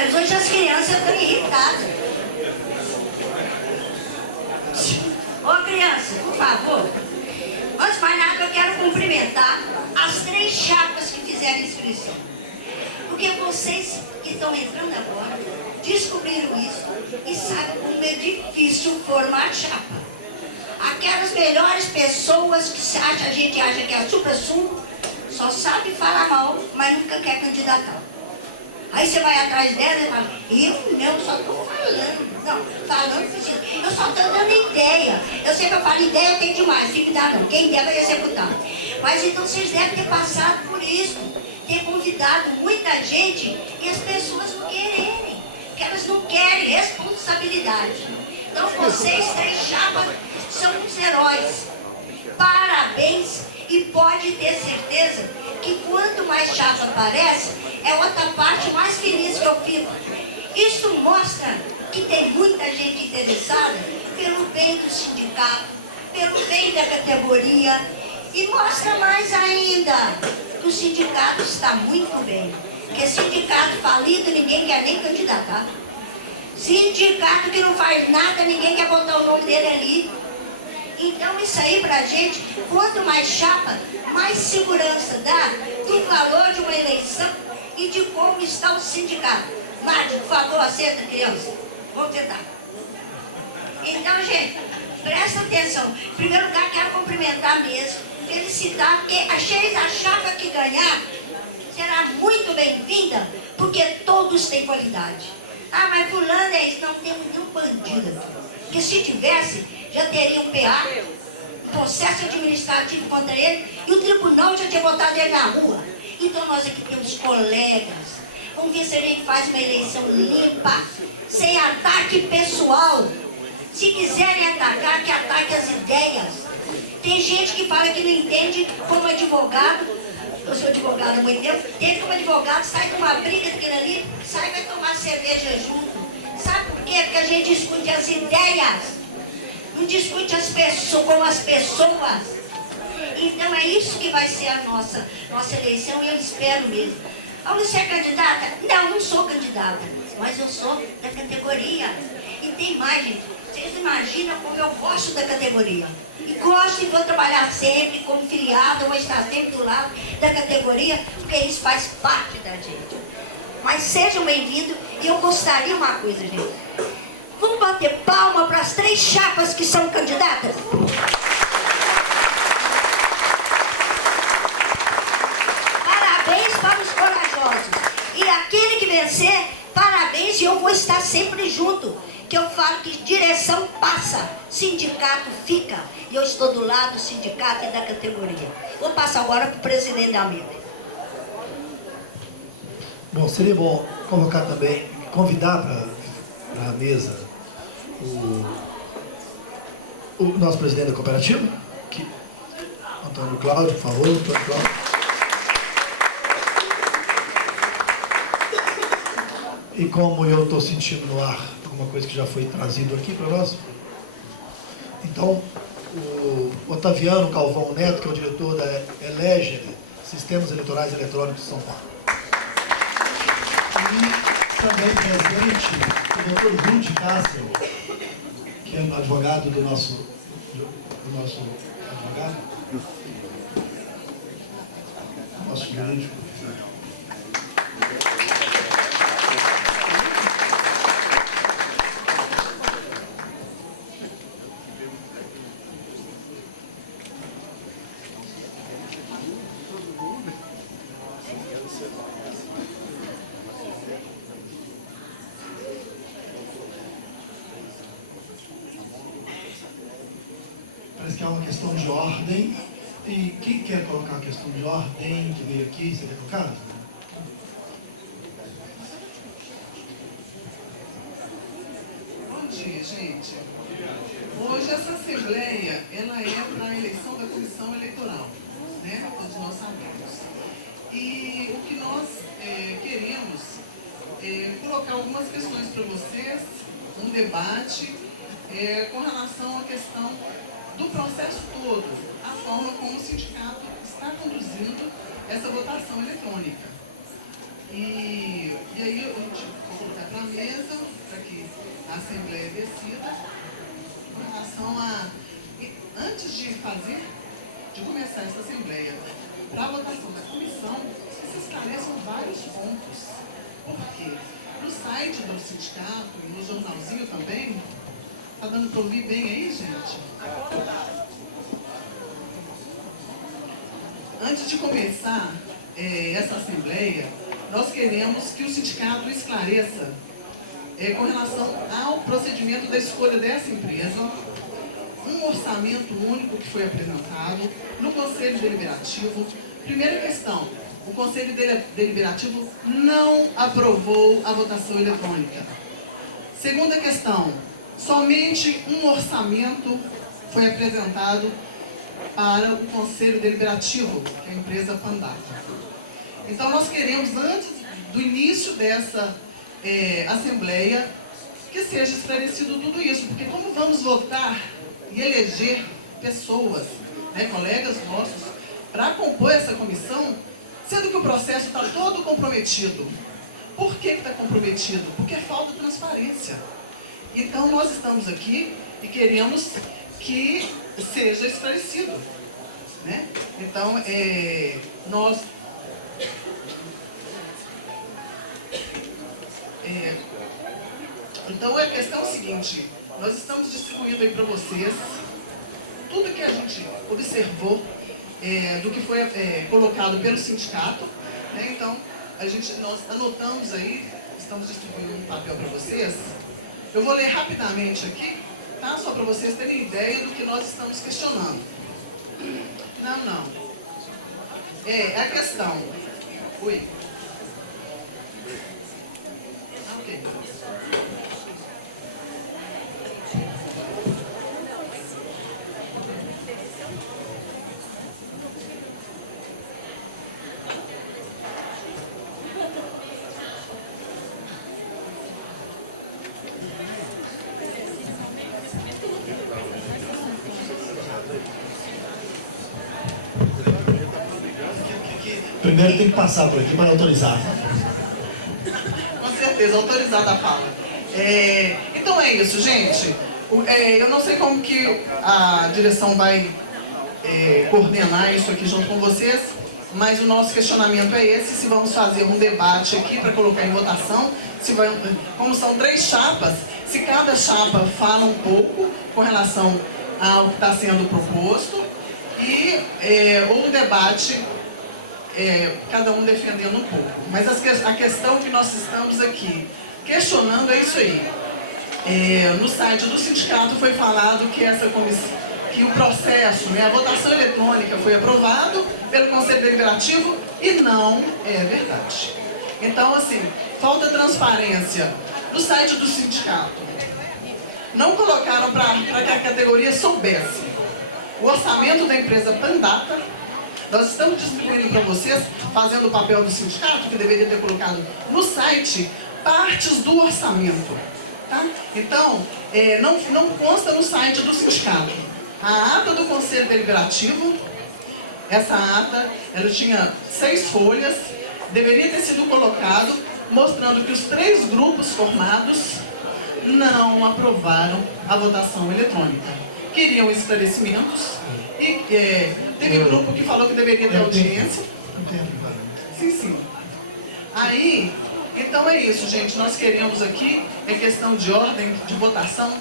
mas hoje as crianças estão irritadas. Ô criança, por favor. Antes de mais nada, eu quero cumprimentar as 3 chapas que fizeram inscrição. Porque vocês que estão entrando agora descobriram isso e sabem como é difícil formar chapa. Aquelas melhores pessoas que a gente acha que é supra-sumo, só sabe falar mal, mas nunca quer candidatar. Aí você vai atrás dela e fala, eu não, só estou falando. Não, falando, eu só estou dando ideia. Eu sempre falo, ideia tem demais, tem que dar não. Quem der vai executar. Mas então vocês devem ter passado por isso, ter convidado muita gente e as pessoas não quererem, porque elas não querem responsabilidade. Então vocês 3 chapas são uns heróis. Parabéns e pode ter certeza que quanto mais chapa aparece, é outra parte mais feliz que eu fico. Isso mostra que tem muita gente interessada pelo bem do sindicato, pelo bem da categoria, e mostra mais ainda que o sindicato está muito bem. Porque sindicato falido ninguém quer nem candidatar. Sindicato que não faz nada, ninguém quer botar o nome dele ali. Então isso aí pra gente, quanto mais chapa, mais segurança dá do valor de uma eleição e de como está o sindicato. Nádia, por favor, aceita, criança. Vamos tentar. Então, gente, presta atenção. Em primeiro lugar, quero cumprimentar mesmo, felicitar, porque a chapa que ganhar será muito bem-vinda, porque todos têm qualidade. Ah, mas fulano é isso. Não tem nenhum bandido aqui. Porque se tivesse, já teria um PA, processo administrativo contra ele, e o tribunal já tinha botado ele na rua. Então nós aqui temos colegas. Vamos ver se a gente faz uma eleição limpa, sem ataque pessoal. Se quiserem atacar, que ataque as ideias. Tem gente que fala que não entende como advogado. Eu sou advogado há muito tempo. Tem como advogado, sai de uma briga daquilo ali, sai e vai tomar cerveja junto. Sabe por quê? Porque a gente discute as ideias, não discute as pessoas com as pessoas. Então é isso que vai ser a nossa eleição, e eu espero mesmo. Ah, você é candidata? Não, não sou candidata, mas eu sou da categoria. E tem mais, gente. Vocês imaginam como eu gosto da categoria. E gosto e vou trabalhar sempre como filiado, vou estar sempre do lado da categoria, porque isso faz parte da gente. Mas sejam bem-vindos, e eu gostaria uma coisa, gente. Vamos bater palma para as 3 chapas que são candidatas? Parabéns para os corajosos. E aquele que vencer, parabéns, e eu vou estar sempre junto. Que eu falo que direção passa, sindicato fica. E eu estou do lado do sindicato e da categoria. Vou passar agora para o presidente da AMIP. Bom, seria bom convocar também, convidar para a mesa o nosso presidente da cooperativa, Antônio Cláudio, por favor, Antônio Cláudio. E como eu estou sentindo no ar alguma coisa que já foi trazido aqui para nós, então o Otaviano Calvão Neto, que é o diretor da Eleger, Sistemas Eleitorais Eletrônicos de São Paulo. E também presente o doutor Rudy Cássio, que é o advogado do nosso advogado, nosso jurídico. Parece que há uma questão de ordem. E quem quer colocar a questão de ordem, que veio aqui, você quer colocar? Bom dia, gente. Hoje essa assembleia, ela é para a eleição da comissão eleitoral, né? Todos nós sabemos. E o que nós queremos é colocar algumas questões para vocês, um debate com relação à questão do processo todo, a forma como o sindicato está conduzindo essa votação eletrônica. E aí eu vou colocar a Assembleia decida com relação a, antes de começar essa Assembleia, para a votação da comissão, se esclareçam vários pontos. Por quê? No site do sindicato e no jornalzinho também, está dando para ouvir bem aí, gente? Antes de começar essa Assembleia, nós queremos que o sindicato esclareça com relação ao procedimento da escolha dessa empresa, um orçamento único que foi apresentado no Conselho Deliberativo. Primeira questão, o Conselho Deliberativo não aprovou a votação eletrônica. Segunda questão, somente um orçamento foi apresentado para o Conselho Deliberativo, que é a empresa Pandata. Então, nós queremos, antes do início dessa Assembleia, que seja esclarecido tudo isso, porque como vamos votar e eleger pessoas, colegas nossos, para compor essa comissão, sendo que o processo está todo comprometido. Por que está comprometido? Porque falta transparência. Então, nós estamos aqui e queremos que seja esclarecido. Então, então, a questão é a seguinte, nós estamos distribuindo aí para vocês tudo que a gente observou do que foi colocado pelo sindicato. Então, nós anotamos aí, estamos distribuindo um papel para vocês. Eu vou ler rapidamente aqui, tá? Só para vocês terem ideia do que nós estamos questionando. Não. A questão. Oi. Ok. Primeiro tem que passar por aqui para autorizar. Com certeza, autorizada a fala. Então é isso, gente. Eu não sei como que a direção vai coordenar isso aqui junto com vocês, mas o nosso questionamento é esse, se vamos fazer um debate aqui para colocar em votação, como são 3 chapas, se cada chapa fala um pouco com relação ao que está sendo proposto, ou o debate, cada um defendendo um pouco. Mas a questão que nós estamos aqui questionando é isso aí. No site do sindicato foi falado que que o processo, a votação eletrônica foi aprovado pelo Conselho Deliberativo e não é verdade. Então, assim, falta transparência no site do sindicato. Não colocaram para que a categoria soubesse o orçamento da empresa Pandata. Nós estamos distribuindo para vocês, fazendo o papel do sindicato, que deveria ter colocado no site, partes do orçamento. Tá? Então, não consta no site do sindicato. A ata do Conselho Deliberativo, essa ata, ela tinha 6 folhas, deveria ter sido colocado, mostrando que os 3 grupos formados não aprovaram a votação eletrônica. Queriam esclarecimentos e teve grupo que falou que deveria ter audiência. Sim. Aí, então é isso, gente. Nós queremos aqui, questão de ordem, de votação,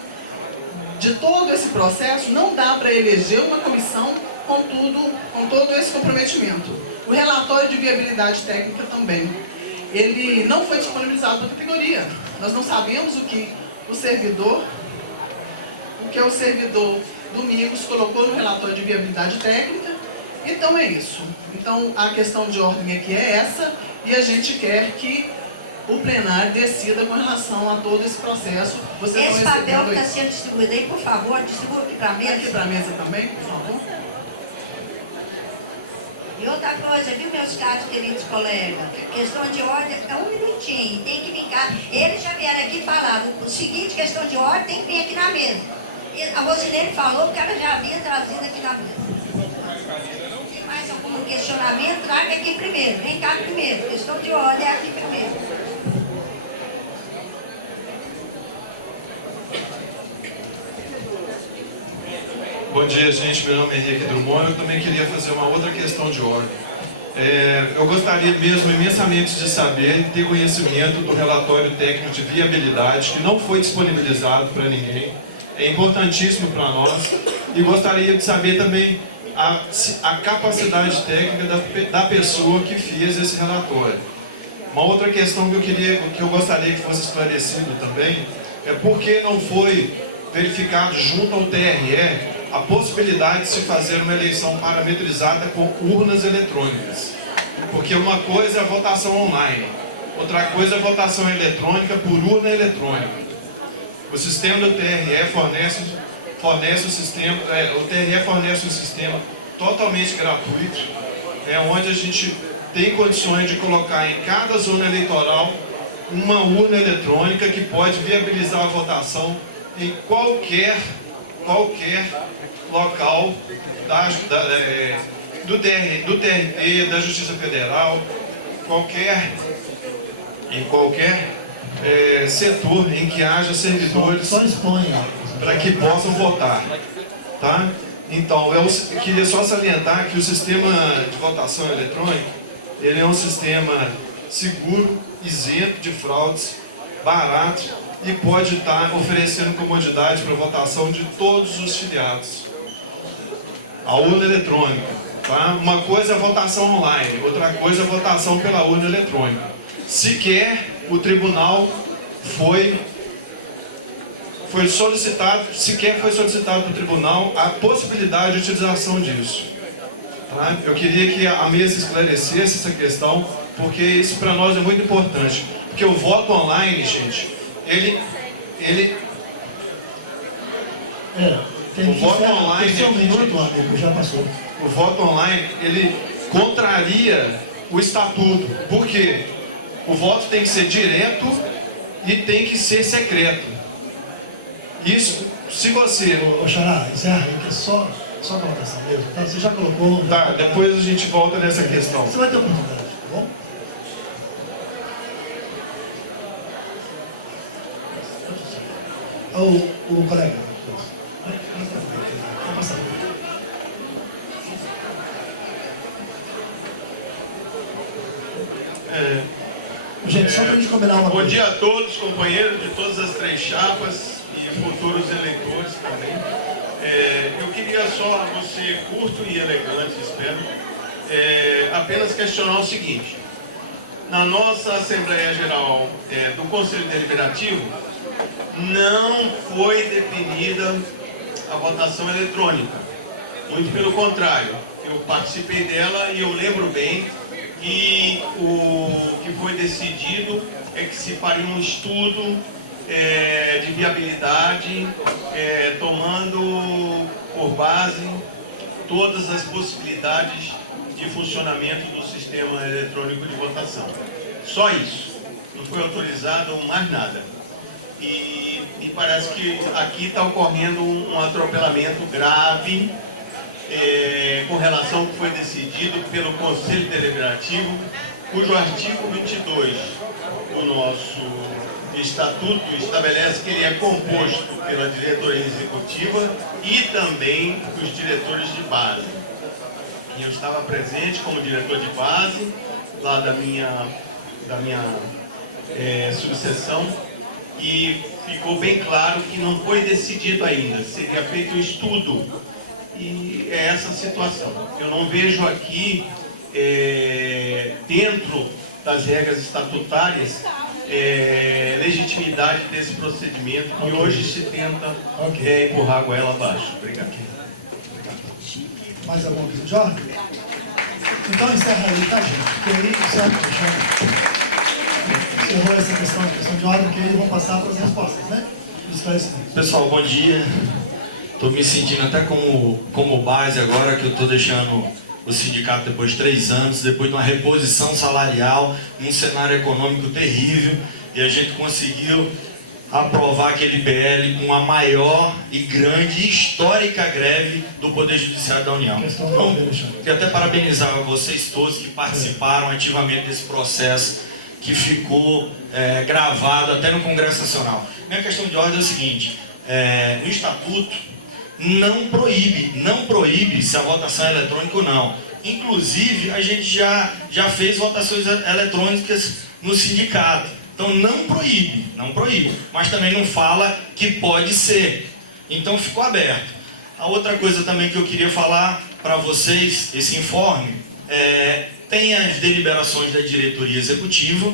de todo esse processo. Não dá para eleger uma comissão com todo esse comprometimento. O relatório de viabilidade técnica também. Ele não foi disponibilizado para a categoria. Nós não sabemos o que o servidor Domingos colocou no relatório de viabilidade técnica. Então é isso. Então a questão de ordem aqui é essa, e a gente quer que o plenário decida com relação a todo esse processo. Esse papel que está sendo distribuído aí, por favor, distribua aqui para a mesa. Aqui para a mesa também, por favor. E outra coisa, viu, meus caros queridos colegas? Questão de ordem é um minutinho, tem que vir cá. Eles já vieram aqui falar. O seguinte, questão de ordem tem que vir aqui na mesa. E a Rosilene falou que ela já havia trazido aqui na mesa. Se tem mais algum questionamento, traga aqui primeiro. Vem cá primeiro. Questão de ordem é aqui primeiro. Bom dia, gente. Meu nome é Henrique Drummond. Eu também queria fazer uma outra questão de ordem. Eu gostaria mesmo imensamente de saber e ter conhecimento do relatório técnico de viabilidade, que não foi disponibilizado para ninguém. É importantíssimo para nós. E gostaria de saber também a capacidade técnica da pessoa que fez esse relatório. Uma outra questão que eu gostaria que fosse esclarecido também é por que não foi verificado junto ao TRE a possibilidade de se fazer uma eleição parametrizada com urnas eletrônicas. Porque uma coisa é a votação online, outra coisa é a votação eletrônica por urna eletrônica. O sistema do TRE fornece um sistema totalmente gratuito, onde a gente tem condições de colocar em cada zona eleitoral uma urna eletrônica que pode viabilizar a votação em qualquer local do TRT, da Justiça Federal, em qualquer setor em que haja servidores para que possam votar. Tá? Então, eu queria só salientar que o sistema de votação eletrônica ele é um sistema seguro, isento de fraudes, barato e pode estar oferecendo comodidade para a votação de todos os filiados. A urna eletrônica. Tá? Uma coisa é a votação online, outra coisa é a votação pela urna eletrônica. Sequer o tribunal foi solicitado para o tribunal a possibilidade de utilização disso. Tá? Eu queria que a mesa esclarecesse essa questão, porque isso para nós é muito importante. Porque o voto online, gente, o voto online, o voto online, ele contraria o estatuto. Por quê? O voto tem que ser direto e tem que ser secreto. Isso, se você... Ô Xará, encerra, que é só votação mesmo, tá? Você já colocou... Tá, depois a gente volta nessa questão. Você vai ter oportunidade, tá bom? O colega. Vou passar. Gente, só para a gente combinar uma coisa. Bom dia a todos, companheiros de todas as três chapas e futuros eleitores também. Eu queria só, você curto e elegante, espero, apenas questionar o seguinte. Na nossa Assembleia Geral do Conselho Deliberativo, não foi definida a votação eletrônica. Muito pelo contrário, eu participei dela e eu lembro bem que o que foi decidido é que se faria um estudo de viabilidade, tomando por base todas as possibilidades de funcionamento do sistema eletrônico de votação. Só isso. Não foi autorizado mais nada. E parece que aqui está ocorrendo um atropelamento grave com relação ao que foi decidido pelo Conselho Deliberativo, cujo artigo 22 do nosso Estatuto estabelece que ele é composto pela diretoria executiva e também os diretores de base. E eu estava presente como diretor de base lá da minha subseção e ficou bem claro que não foi decidido ainda, seria feito um estudo e é essa a situação. Eu não vejo aqui, dentro das regras estatutárias, legitimidade desse procedimento que hoje se tenta empurrar a goela abaixo. Obrigado. Mais alguma coisa, Jorge? Então encerra aí, tá, gente? Porque aí encerrou essa questão de ordem, que aí vão passar para as respostas, né? Pessoal, bom dia. Estou me sentindo até como base agora, que eu estou deixando o sindicato depois de 3 anos, depois de uma reposição salarial, num cenário econômico terrível, e a gente conseguiu aprovar aquele PL com a maior e grande e histórica greve do Poder Judiciário da União. Então, quero até parabenizar vocês todos que participaram ativamente desse processo que ficou gravado até no Congresso Nacional. Minha questão de ordem é o seguinte, no Estatuto, não proíbe se a votação é eletrônica ou não. Inclusive, a gente já fez votações eletrônicas no sindicato. Então não proíbe, mas também não fala que pode ser. Então ficou aberto. A outra coisa também que eu queria falar para vocês, esse informe, tem as deliberações da diretoria executiva,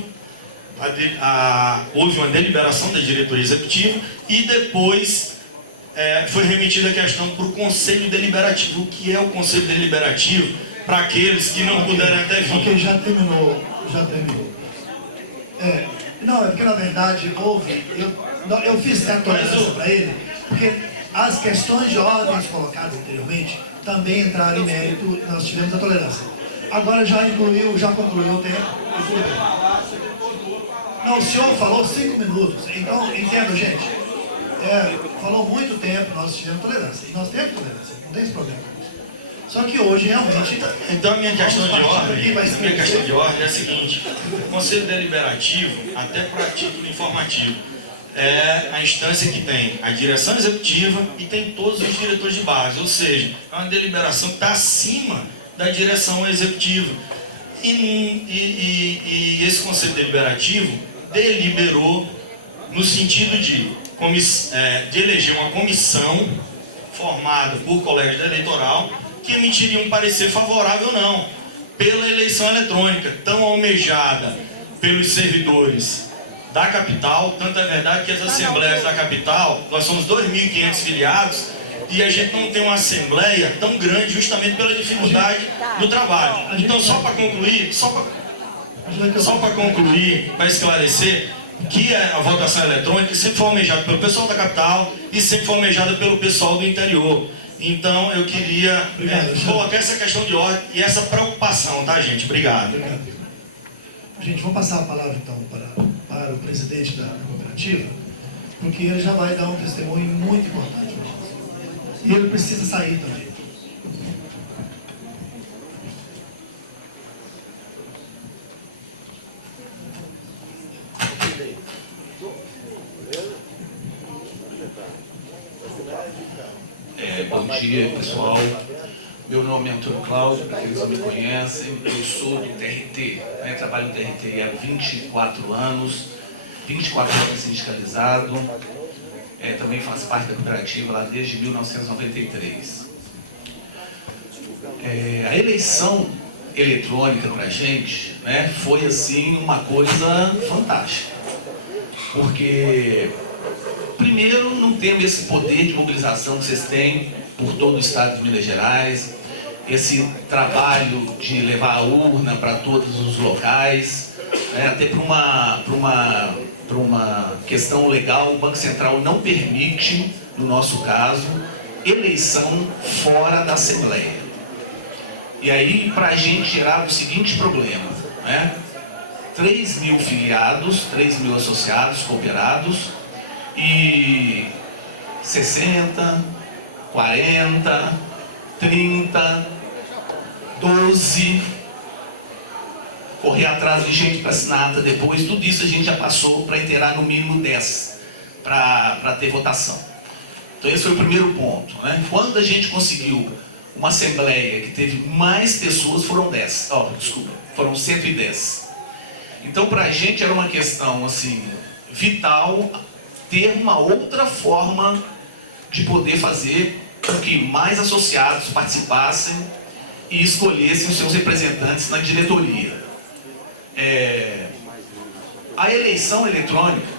houve uma deliberação da diretoria executiva e depois foi remetida a questão para o Conselho Deliberativo. O que é o Conselho Deliberativo para aqueles que não puderam até vir? Ok, já terminou. Não, é porque na verdade houve, eu fiz a tolerância para ele, porque as questões de ordens colocadas anteriormente também entraram em mérito, nós tivemos a tolerância. Agora já concluiu o tempo. Não, o senhor falou 5 minutos, então entenda, gente, falou muito tempo, nós tivemos tolerância, e nós temos tolerância, não tem esse problema. Só que hoje realmente... Então a minha questão de ordem é a seguinte: o Conselho Deliberativo, até para título informativo, é a instância que tem a direção executiva e tem todos os diretores de base, ou seja, é uma deliberação que está acima da direção executiva. E esse Conselho Deliberativo deliberou no sentido de eleger uma comissão formada por colégios eleitoral que emitiria um parecer favorável ou não pela eleição eletrônica, tão almejada pelos servidores da capital. Tanto é verdade que as assembleias da capital, nós somos 2.500 filiados, e a gente não tem uma assembleia tão grande justamente pela dificuldade do trabalho. Então, só para concluir, para esclarecer, que a votação eletrônica sempre foi almejada pelo pessoal da capital e sempre foi almejada pelo pessoal do interior. Então, eu queria colocar essa questão de ordem e essa preocupação, tá, gente? Obrigado. Gente, vou passar a palavra, então, para o presidente da cooperativa, porque ele já vai dar um testemunho muito importante para nós. E ele precisa sair também. Bom dia, pessoal. Meu nome é Antônio Cláudio, para aqueles que me conhecem. Eu sou do TRT, trabalho no TRT há 24 anos, 24 anos sindicalizado. Também faço parte da cooperativa lá desde 1993. A eleição eletrônica para a gente, foi assim uma coisa fantástica. Porque, primeiro, não temos esse poder de mobilização que vocês têm por todo o estado de Minas Gerais, esse trabalho de levar a urna para todos os locais, até para uma questão legal, o Banco Central não permite, no nosso caso, eleição fora da Assembleia. E aí, para a gente gerar o seguinte problema, 3.000 filiados, 3.000 associados, cooperados, e 60, 40, 30, 12, correr atrás de gente para assinar ata depois, tudo isso a gente já passou para inteirar no mínimo 10 para ter votação. Então esse foi o primeiro ponto. Quando a gente conseguiu uma assembleia que teve mais pessoas, foram 10, foram 110. Então para a gente era uma questão assim, vital ter uma outra forma de poder fazer com que mais associados participassem e escolhessem os seus representantes na diretoria. A eleição eletrônica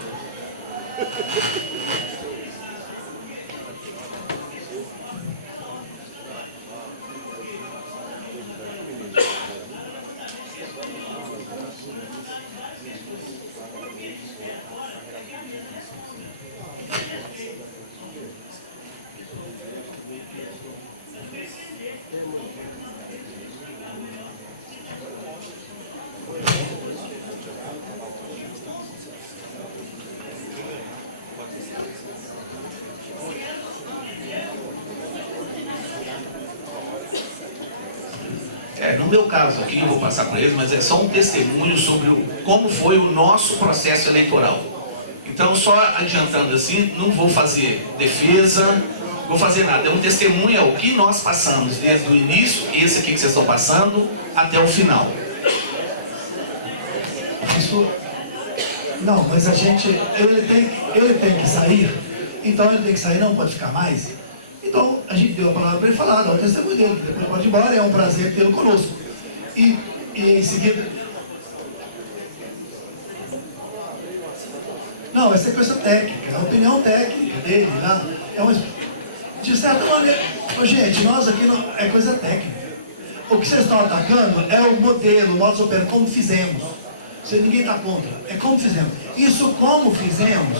no meu caso aqui, eu vou passar para eles, mas é só um testemunho sobre como foi o nosso processo eleitoral. Então, só adiantando assim, não vou fazer defesa, Vou fazer nada. É um testemunho, é o que nós passamos desde o início, esse aqui que vocês estão passando, até o final. Isso... Não, mas a gente... Ele tem que sair, então ele tem que sair, não pode ficar mais. Então, a gente deu a palavra para ele falar, dá o testemunho dele, depois pode ir embora, é um prazer tê-lo conosco. E em seguida... Não, essa é coisa técnica, a opinião técnica dele lá, é uma... De certa maneira, gente, nós aqui não, é coisa técnica. O que vocês estão atacando é o modelo, o modus operandi, como fizemos. Se ninguém está contra, é como fizemos. Isso como fizemos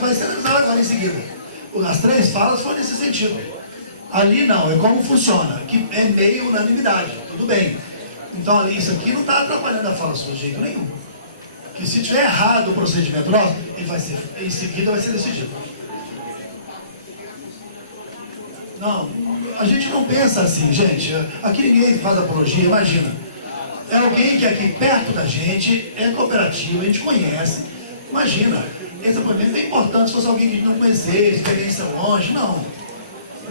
vai ser analisado agora em seguida. As 3 falas foram nesse sentido. Ali não, é como funciona, que é meio unanimidade, tudo bem. Então ali, isso aqui não está atrapalhando a fala sua de jeito nenhum. Que se tiver errado o procedimento nosso, ele vai ser, em seguida vai ser decidido. Não, a gente não pensa assim, gente. Aqui ninguém faz apologia, imagina. É alguém que aqui perto da gente, é cooperativa, a gente conhece. Imagina, esse depoimento é importante se fosse alguém que a gente não conhecer, experiência longe, não.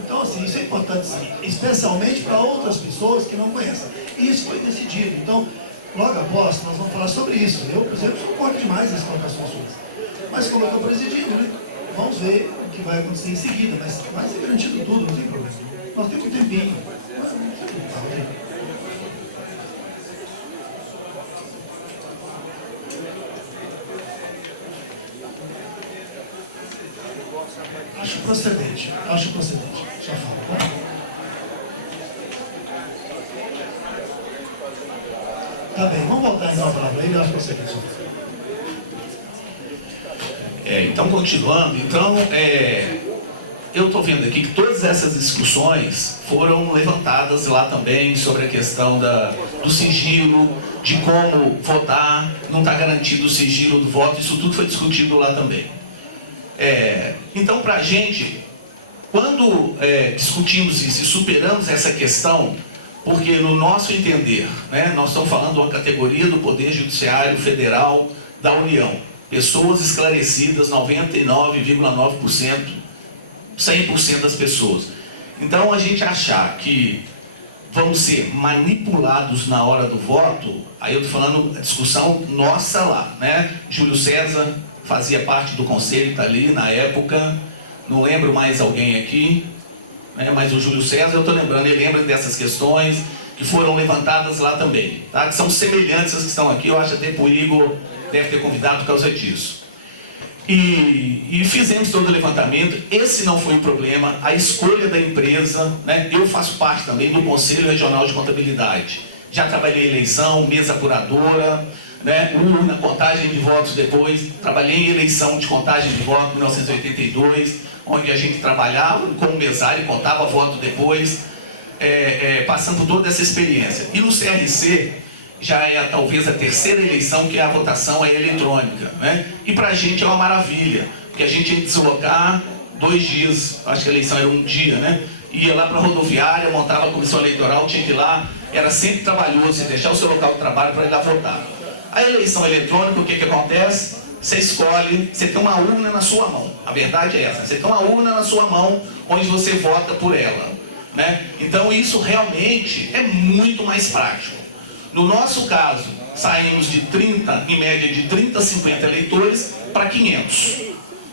Então, assim, isso é importante sim, especialmente para outras pessoas que não conhecem. E isso foi decidido. Então, logo após, nós vamos falar sobre isso. Eu, por exemplo, suporto demais as colocações suas. Mas como eu estou presidindo, né? Vamos ver o que vai acontecer em seguida, mas vai ser garantido tudo, não tem problema. Nós temos um tempinho. Acho procedente. Já falo, tá? Tá bem, vamos voltar então a palavra aí, eu acho procedente. Então, continuando, eu estou vendo aqui que todas essas discussões foram levantadas lá também sobre a questão do sigilo, de como votar, não está garantido o sigilo do voto, isso tudo foi discutido lá também. Então, para a gente, quando discutimos isso e superamos essa questão, porque no nosso entender, né, nós estamos falando de uma categoria do Poder Judiciário Federal da União, pessoas esclarecidas, 99,9%, 100% das pessoas. Então, a gente achar que vamos ser manipulados na hora do voto, aí eu estou falando a discussão nossa lá, né? Júlio César fazia parte do conselho, está ali na época, não lembro mais alguém aqui, né? Mas o Júlio César, eu estou lembrando, ele lembra dessas questões que foram levantadas lá também, tá? Que são semelhantes às que estão aqui, eu acho até que o Igor deve ter convidado por causa disso. E fizemos todo o levantamento, esse não foi um problema, a escolha da empresa, né? Eu faço parte também do Conselho Regional de Contabilidade, já trabalhei em eleição, mesa apuradora, né? Urna, contagem de votos depois, trabalhei em eleição de contagem de votos em 1982, onde a gente trabalhava como mesário e contava voto depois, passando por toda essa experiência. E no CRC, já é talvez a 3ª eleição que a votação é eletrônica, né? E para a gente é uma maravilha, porque a gente ia deslocar 2 dias, acho que a eleição era um dia, né? Ia lá para a rodoviária, montava a comissão eleitoral, tinha que ir lá, era sempre trabalhoso, você deixar o seu local de trabalho para ir lá votar. A eleição eletrônica, o que acontece? Você escolhe, você tem uma urna na sua mão, a verdade é essa, você tem uma urna na sua mão, onde você vota por ela, né? Então isso realmente é muito mais prático. No nosso caso, saímos de 30, em média de 30 a 50 eleitores para 500.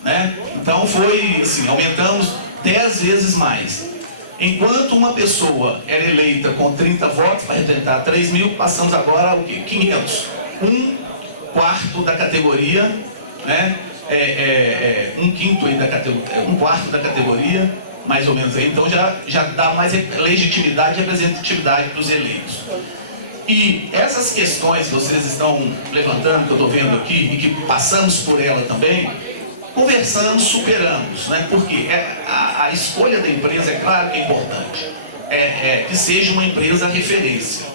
Né? Então foi assim, aumentamos 10 vezes mais. Enquanto uma pessoa era eleita com 30 votos para representar 3 mil, passamos agora ao quê? 500. 1/4 da categoria, né? 1/5 aí da categoria, 1/4 da categoria, mais ou menos aí. Então já dá mais legitimidade e representatividade para os eleitos. E essas questões que vocês estão levantando, que eu estou vendo aqui, e que passamos por ela também, conversamos, superamos, né? Porque a escolha da empresa, é claro que é importante, que seja uma empresa referência.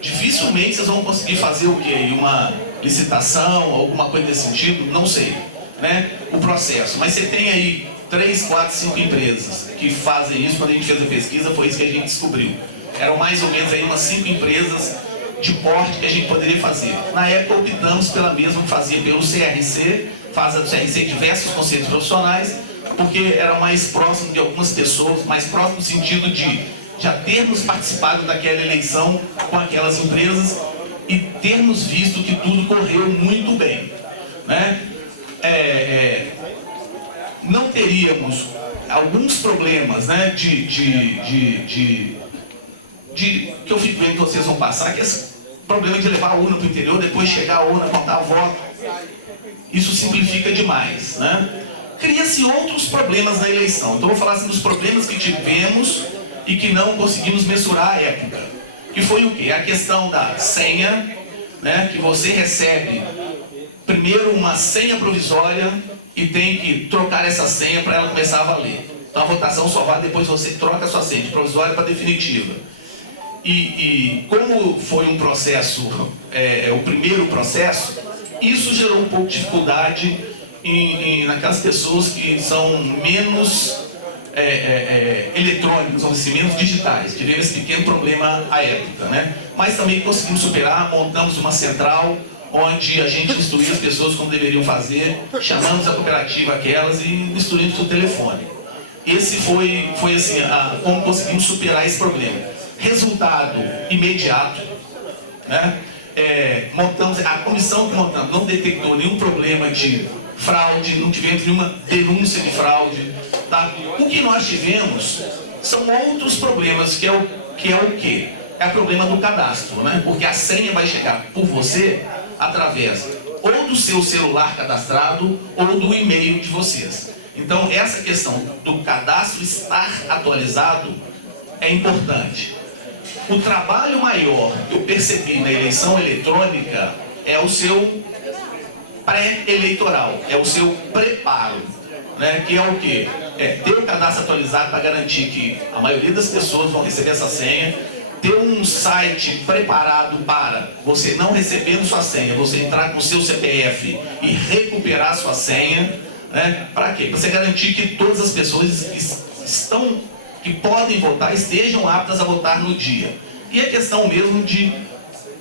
Dificilmente vocês vão conseguir fazer o quê? Uma licitação, alguma coisa desse sentido, não sei, né? O processo. Mas você tem aí 3, 4, 5 empresas que fazem isso. Quando a gente fez a pesquisa, foi isso que a gente descobriu. Eram mais ou menos aí umas 5 empresas de porte que a gente poderia fazer. Na época optamos pela mesma que fazia pelo CRC, faz a do CRC diversos conselhos profissionais, porque era mais próximo de algumas pessoas, mais próximo no sentido de já termos participado daquela eleição com aquelas empresas e termos visto que tudo correu muito bem, né? Não teríamos alguns problemas, né, que eu fico vendo que vocês vão passar, que é esse problema de levar a urna para o interior, depois chegar a urna, contar o voto. Isso simplifica demais, né? Cria-se outros problemas na eleição. Então eu vou falar assim dos problemas que tivemos e que não conseguimos mensurar à época. Que foi o quê? A questão da senha, né, que você recebe primeiro uma senha provisória e tem que trocar essa senha para ela começar a valer. Então a votação só vale depois você troca a sua senha de provisória para definitiva. E como foi um processo, o primeiro processo, isso gerou um pouco de dificuldade naquelas pessoas que são menos eletrônicos, são assim, menos digitais. Tivemos esse pequeno problema à época, né? Mas também conseguimos superar, montamos uma central onde a gente instruía as pessoas como deveriam fazer, chamamos a cooperativa aquelas e instruímos por telefone. Esse foi assim, como conseguimos superar esse problema. Resultado imediato, né? Montamos, a comissão que montamos não detectou nenhum problema de fraude, não tivemos nenhuma denúncia de fraude, tá? O que nós tivemos são outros problemas, que é o quê? É o problema do cadastro, né? Porque a senha vai chegar por você através ou do seu celular cadastrado ou do e-mail de vocês. Então essa questão do cadastro estar atualizado é importante. O trabalho maior que eu percebi na eleição eletrônica é o seu pré-eleitoral, é o seu preparo, né? Que é o quê? Ter o cadastro atualizado para garantir que a maioria das pessoas vão receber essa senha, ter um site preparado para você não recebendo sua senha, você entrar com o seu CPF e recuperar sua senha, né? Para quê? Para você garantir que todas as pessoas que podem votar estejam aptas a votar no dia. E a questão mesmo de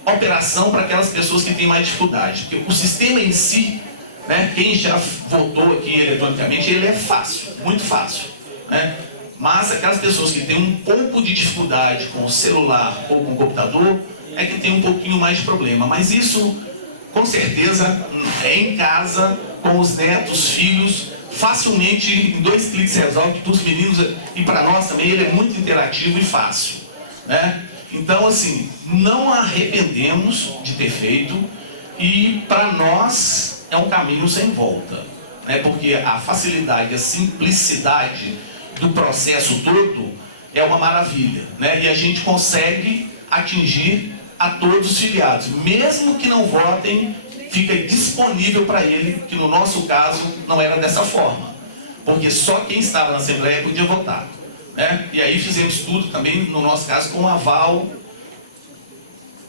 operação para aquelas pessoas que têm mais dificuldade. Porque o sistema em si, né, quem já votou aqui eletronicamente, ele é fácil, muito fácil, né? Mas aquelas pessoas que têm um pouco de dificuldade com o celular ou com o computador, é que tem um pouquinho mais de problema. Mas isso, com certeza, em casa, com os netos, filhos, facilmente, em 2 cliques resolve, para os meninos e para nós também, ele é muito interativo e fácil, né? Então, assim, não arrependemos de ter feito e para nós é um caminho sem volta, né? Porque a facilidade, a simplicidade do processo todo é uma maravilha, né? E a gente consegue atingir a todos os filiados, mesmo que não votem, fica disponível para ele, que no nosso caso não era dessa forma, porque só quem estava na Assembleia podia votar, né? E aí fizemos tudo também, no nosso caso, com aval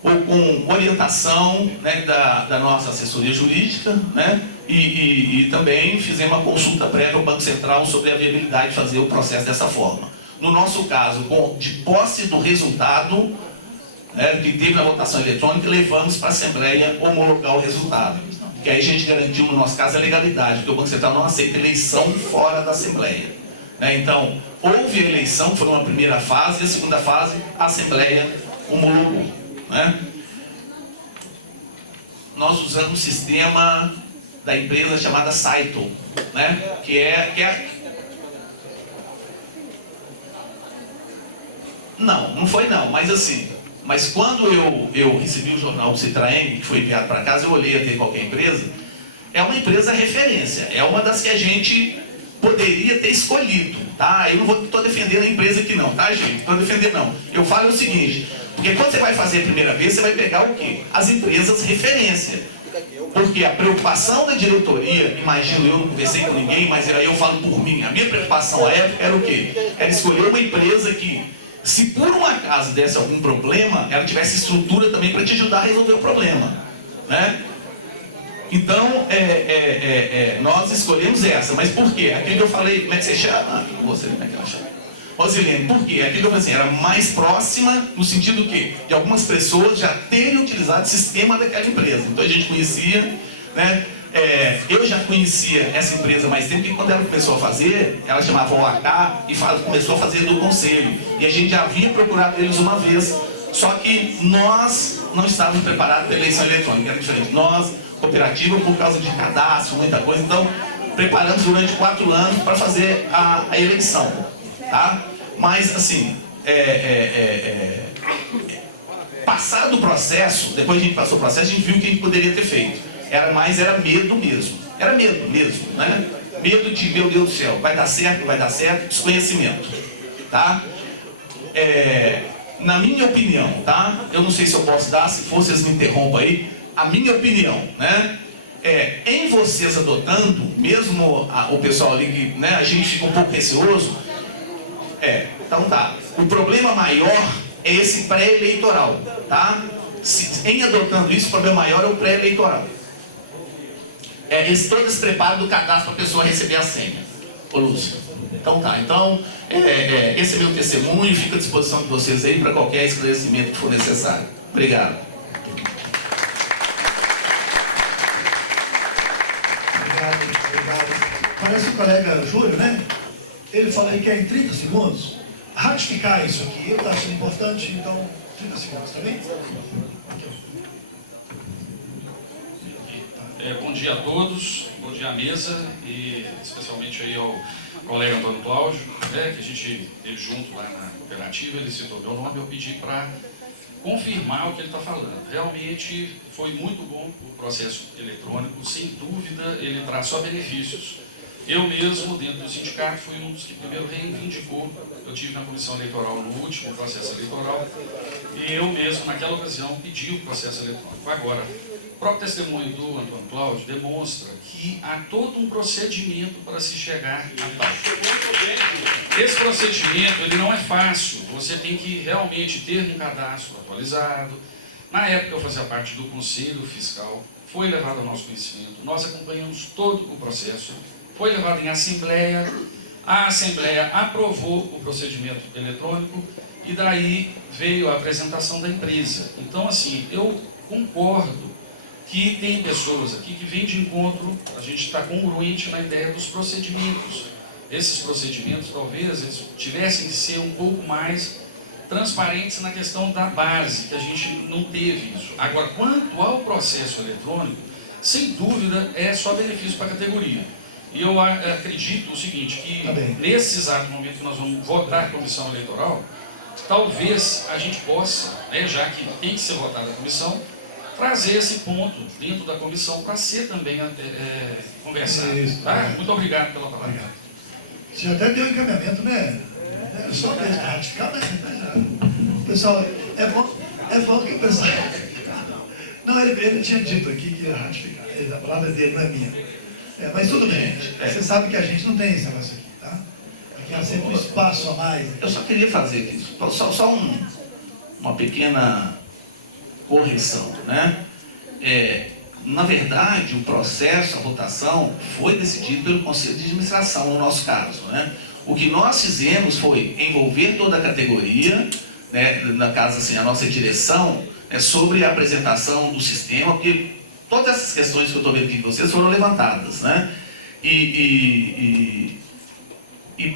ou com orientação, né, da nossa assessoria jurídica, né? E também fizemos uma consulta prévia ao Banco Central sobre a viabilidade de fazer o processo dessa forma. No nosso caso, de posse do resultado, né, que teve na votação eletrônica, levamos para a Assembleia homologar o resultado. Que aí a gente garantiu, no nosso caso, a legalidade, porque o Banco Central não aceita eleição fora da Assembleia, né? Então, houve a eleição, que foi uma primeira fase, e a segunda fase, a Assembleia homologou, né? Nós usamos um sistema da empresa chamada Saito, né? Não foi não, mas assim, mas quando eu recebi o jornal do Citraeng, que foi enviado para casa, eu olhei a ter qualquer empresa, é uma empresa referência, é uma das que a gente poderia ter escolhido, tá? Eu não estou defendendo a empresa aqui não, tá, gente? Não estou defendendo não. Eu falo o seguinte, porque quando você vai fazer a primeira vez, você vai pegar o quê? As empresas referência. Porque a preocupação da diretoria, imagino, eu não conversei com ninguém, mas aí eu falo por mim, a minha preocupação à época era o quê? Era escolher uma empresa que, se por um acaso desse algum problema, ela tivesse estrutura também para te ajudar a resolver o problema, né? Então, nós escolhemos essa, mas por quê? Aquilo que eu falei, como é que você chama? Você, como é que ela chama? Rosilene, por quê? Aquilo que eu falei assim, era mais próxima, no sentido que de algumas pessoas já terem utilizado o sistema daquela empresa. Então a gente conhecia, né? Eu já conhecia essa empresa há mais tempo, e quando ela começou a fazer, ela chamava OAK e começou a fazer do conselho. E a gente já havia procurado eles uma vez, só que nós não estávamos preparados para a eleição eletrônica, era diferente. Nós, cooperativa, por causa de cadastro, muita coisa, então preparamos durante 4 anos para fazer a eleição, tá? Mas, assim, passado o processo, depois a gente passou o processo, a gente viu o que a gente poderia ter feito. Era medo mesmo. Era medo mesmo, né? Medo de, meu Deus do céu, vai dar certo, não vai dar certo, desconhecimento, tá? Na minha opinião, tá? Eu não sei se eu posso dar, se for, vocês me interrompam aí. A minha opinião, né? Em vocês adotando, mesmo o pessoal ali que, né, a gente fica um pouco receoso, então tá. O problema maior é esse pré-eleitoral, tá? Em adotando isso, o problema maior é o pré-eleitoral. Todo esse preparo do cadastro para a pessoa receber a senha. Ô Lúcio. Então tá. Então, esse é meu testemunho e fico à disposição de vocês aí para qualquer esclarecimento que for necessário. Obrigado. Obrigado. Parece o colega Júlio, né? Ele fala aí que é em 30 segundos. Ratificar isso aqui, eu estou achando importante, então 30 segundos, tá bem? Bom dia a todos, bom dia à mesa e especialmente aí ao colega Antônio Cláudio, que a gente teve junto lá na cooperativa, ele citou meu nome, eu pedi para confirmar o que ele está falando. Realmente foi muito bom o processo eletrônico, sem dúvida ele traz só benefícios. Eu mesmo, dentro do sindicato, fui um dos que primeiro reivindicou. Eu tive na comissão eleitoral no último processo eleitoral e eu mesmo, naquela ocasião, pedi o processo eletrônico. Agora, o próprio testemunho do Antônio Cláudio demonstra que há todo um procedimento para se chegar a tal. Esse procedimento ele não é fácil, você tem que realmente ter um cadastro atualizado. Na época eu fazia parte do Conselho Fiscal, foi levado ao nosso conhecimento, nós acompanhamos todo o processo, foi levado em assembleia, a assembleia aprovou o procedimento eletrônico e daí veio a apresentação da empresa. Então assim, eu concordo que tem pessoas aqui que vêm de encontro, a gente está congruente na ideia dos procedimentos. Esses procedimentos talvez eles tivessem que ser um pouco mais transparentes na questão da base, que a gente não teve isso. Agora, quanto ao processo eletrônico, sem dúvida é só benefício para a categoria. E eu acredito o seguinte, que nesse exato momento que nós vamos votar a comissão eleitoral, talvez a gente possa, já que tem que ser votada a comissão, trazer esse ponto dentro da comissão para ser também conversado. Isso, tá? Muito obrigado pela palavra. Você até deu encaminhamento, né? É só mesmo ratificar, mas pessoal, é bom que o pessoal... Não, ele tinha dito aqui que ia ratificar. A palavra dele não é minha. Mas tudo bem, gente. Você sabe que a gente não tem esse negócio aqui, tá? Aqui há sempre um espaço a mais. Eu só queria fazer aqui, só uma pequena correção, né? Na verdade, o processo, a votação, foi decidido pelo Conselho de Administração, no nosso caso, né? O que nós fizemos foi envolver toda a categoria, né, na casa, assim, a nossa direção, sobre a apresentação do sistema, porque todas essas questões que eu estou vendo aqui com vocês foram levantadas, né? E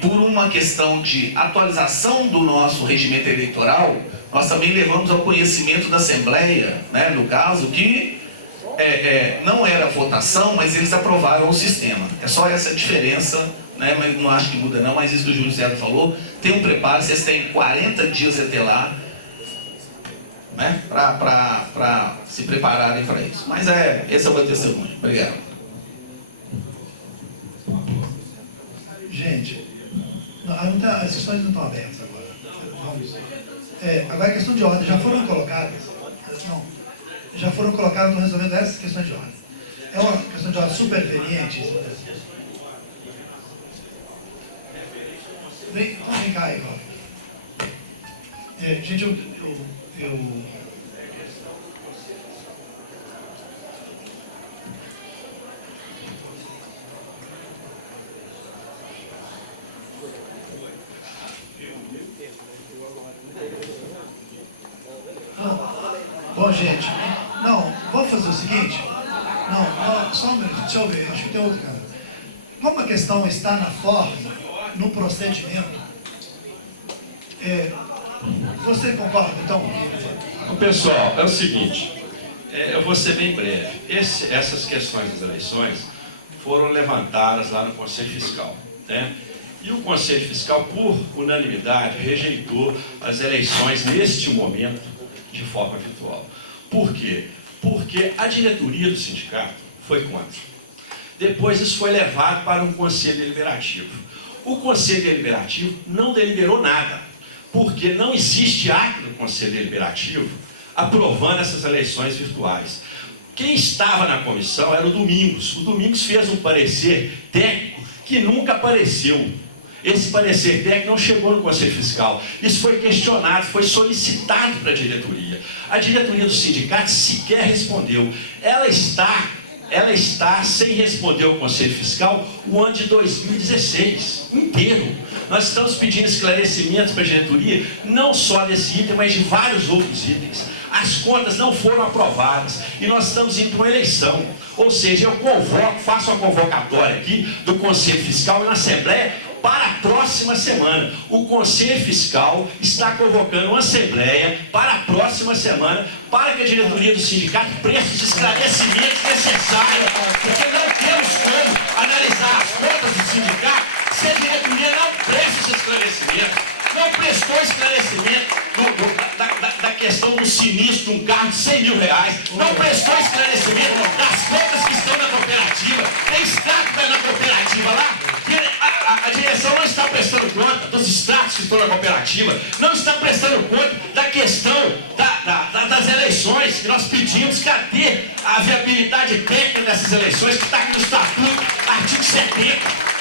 por uma questão de atualização do nosso regimento eleitoral, nós também levamos ao conhecimento da Assembleia, né, no caso, que não era votação, mas eles aprovaram o sistema. É só essa diferença, né, mas não acho que muda não, mas isso que o Júlio César falou, tem um preparo, vocês têm 40 dias até lá, né, para se prepararem para isso. Mas esse é o meu testemunho. Obrigado. Gente, as questões não estão abertas agora. Vamos. Agora a questão de ordem já foram colocadas. Não, já foram colocadas, estão resolvendo essas questões de ordem. É uma questão de ordem superveniente. Vem cá aí, gente, Bom, gente, não, vamos fazer o seguinte. Não, só um minuto. deixa eu ver, acho que tem outro cara. Como a questão está na forma, no procedimento, você concorda, então? Pessoal, é o seguinte, eu vou ser bem breve. Essas questões das eleições foram levantadas lá no Conselho Fiscal, né? E o Conselho Fiscal, por unanimidade, rejeitou as eleições neste momento de forma virtual. Por quê? Porque a diretoria do sindicato foi contra. Depois isso foi levado para um Conselho Deliberativo. O Conselho Deliberativo não deliberou nada, porque não existe ato do Conselho Deliberativo aprovando essas eleições virtuais. Quem estava na comissão era o Domingos. O Domingos fez um parecer técnico que nunca apareceu. Esse parecer técnico não chegou no Conselho Fiscal. Isso foi questionado, foi solicitado para a diretoria. A diretoria do sindicato sequer respondeu. Ela está sem responder ao Conselho Fiscal o ano de 2016 inteiro. Nós estamos pedindo esclarecimentos para a diretoria, não só desse item, mas de vários outros itens. As contas não foram aprovadas e nós estamos indo para uma eleição. Ou seja, eu faço uma convocatória aqui do Conselho Fiscal na Assembleia para a próxima semana. O Conselho Fiscal está convocando uma Assembleia para a próxima semana para que a diretoria do sindicato preste os esclarecimentos necessários, porque não temos como analisar as contas do sindicato se a diretoria não presta esse esclarecimento. Não prestou esclarecimento da questão do sinistro de um carro de 100 mil reais. Não prestou esclarecimento das contas que estão na cooperativa. Tem extrato na cooperativa lá. A direção não está prestando conta dos extratos que estão na cooperativa. Não está prestando conta da questão das eleições que nós pedimos. Cadê a viabilidade técnica dessas eleições que está aqui no Estatuto, artigo 70.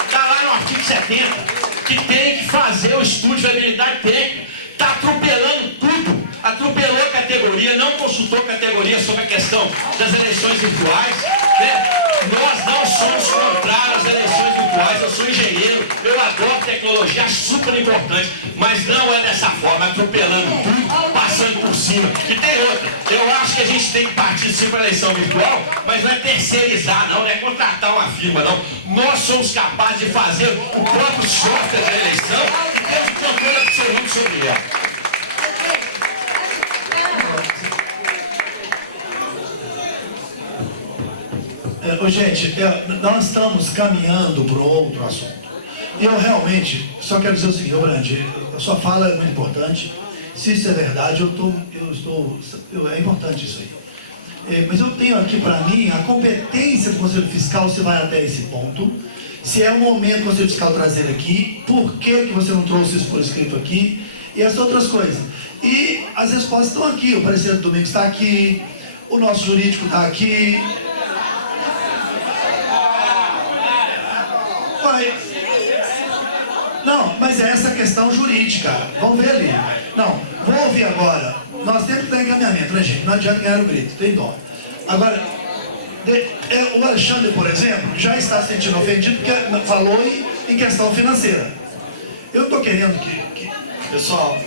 Está lá no artigo 70. Que tem que fazer o estudo de viabilidade técnica. Está atropelando tudo. Atropelou a categoria, não consultou a categoria sobre a questão das eleições virtuais, né? Nós não somos contrários às eleições virtuais. Eu sou engenheiro, eu adoro tecnologia, acho super importante, mas não é dessa forma, atropelando tudo, passando por cima. E tem outra, eu acho que a gente tem que partir sim para a eleição virtual, mas não é terceirizar, não é contratar uma firma, não. Nós somos capazes de fazer o próprio software da eleição e temos controle absoluto sobre ela. Gente, nós estamos caminhando para outro assunto. E eu realmente só quero dizer o seguinte, Brandi, a sua fala é muito importante. Se isso é verdade, é importante isso aí. Mas eu tenho aqui para mim a competência do Conselho Fiscal, se vai até esse ponto. Se é o momento do Conselho Fiscal trazer aqui, por que você não trouxe isso por escrito aqui? E essas outras coisas. E as respostas estão aqui, o parecer do Domingos está aqui, o nosso jurídico está aqui. Não, mas é essa questão jurídica. Vamos ver ali. Não, vou ouvir agora. Nós temos que dar encaminhamento, né, gente? Não adianta ganhar o grito, tem dó. Agora, o Alexandre, por exemplo, já está se sentindo ofendido porque falou em questão financeira. Eu estou querendo que... Pessoal,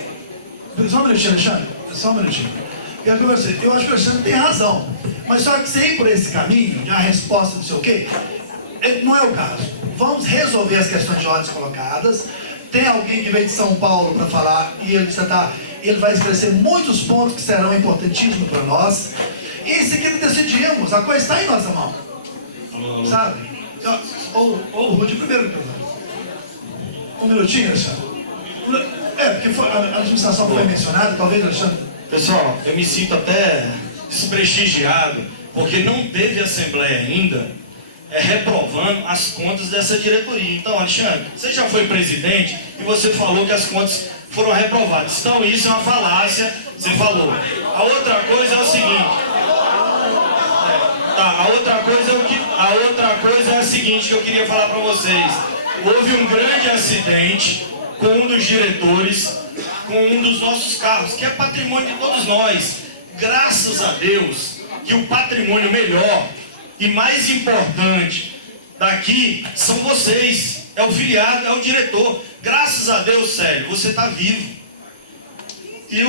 só um minutinho, Alexandre. Só um minutinho. Eu acho que o Alexandre tem razão. Mas só que você ir por esse caminho, de uma resposta não sei o quê, não é o caso. Vamos resolver as questões de ordens colocadas. Tem alguém que veio de São Paulo para falar e ele vai esclarecer muitos pontos que serão importantíssimos para nós. E em seguida decidimos, a coisa está em nossa mão. Sabe? Ou o Rudy primeiro. Um minutinho, Alexandre. Porque a administração foi mencionada, talvez, Alexandre. pessoal, eu me sinto até desprestigiado, porque não teve assembleia ainda reprovando as contas dessa diretoria. Então, Alexandre, você já foi presidente e você falou que as contas foram reprovadas. Então, isso é uma falácia, você falou. A outra coisa é o seguinte... a outra coisa é a seguinte que eu queria falar para vocês. Houve um grande acidente com um dos diretores, com um dos nossos carros, que é patrimônio de todos nós. Graças a Deus que o patrimônio melhor e mais importante daqui são vocês. É o filiado, é o diretor. Graças a Deus, Célio, você está vivo. E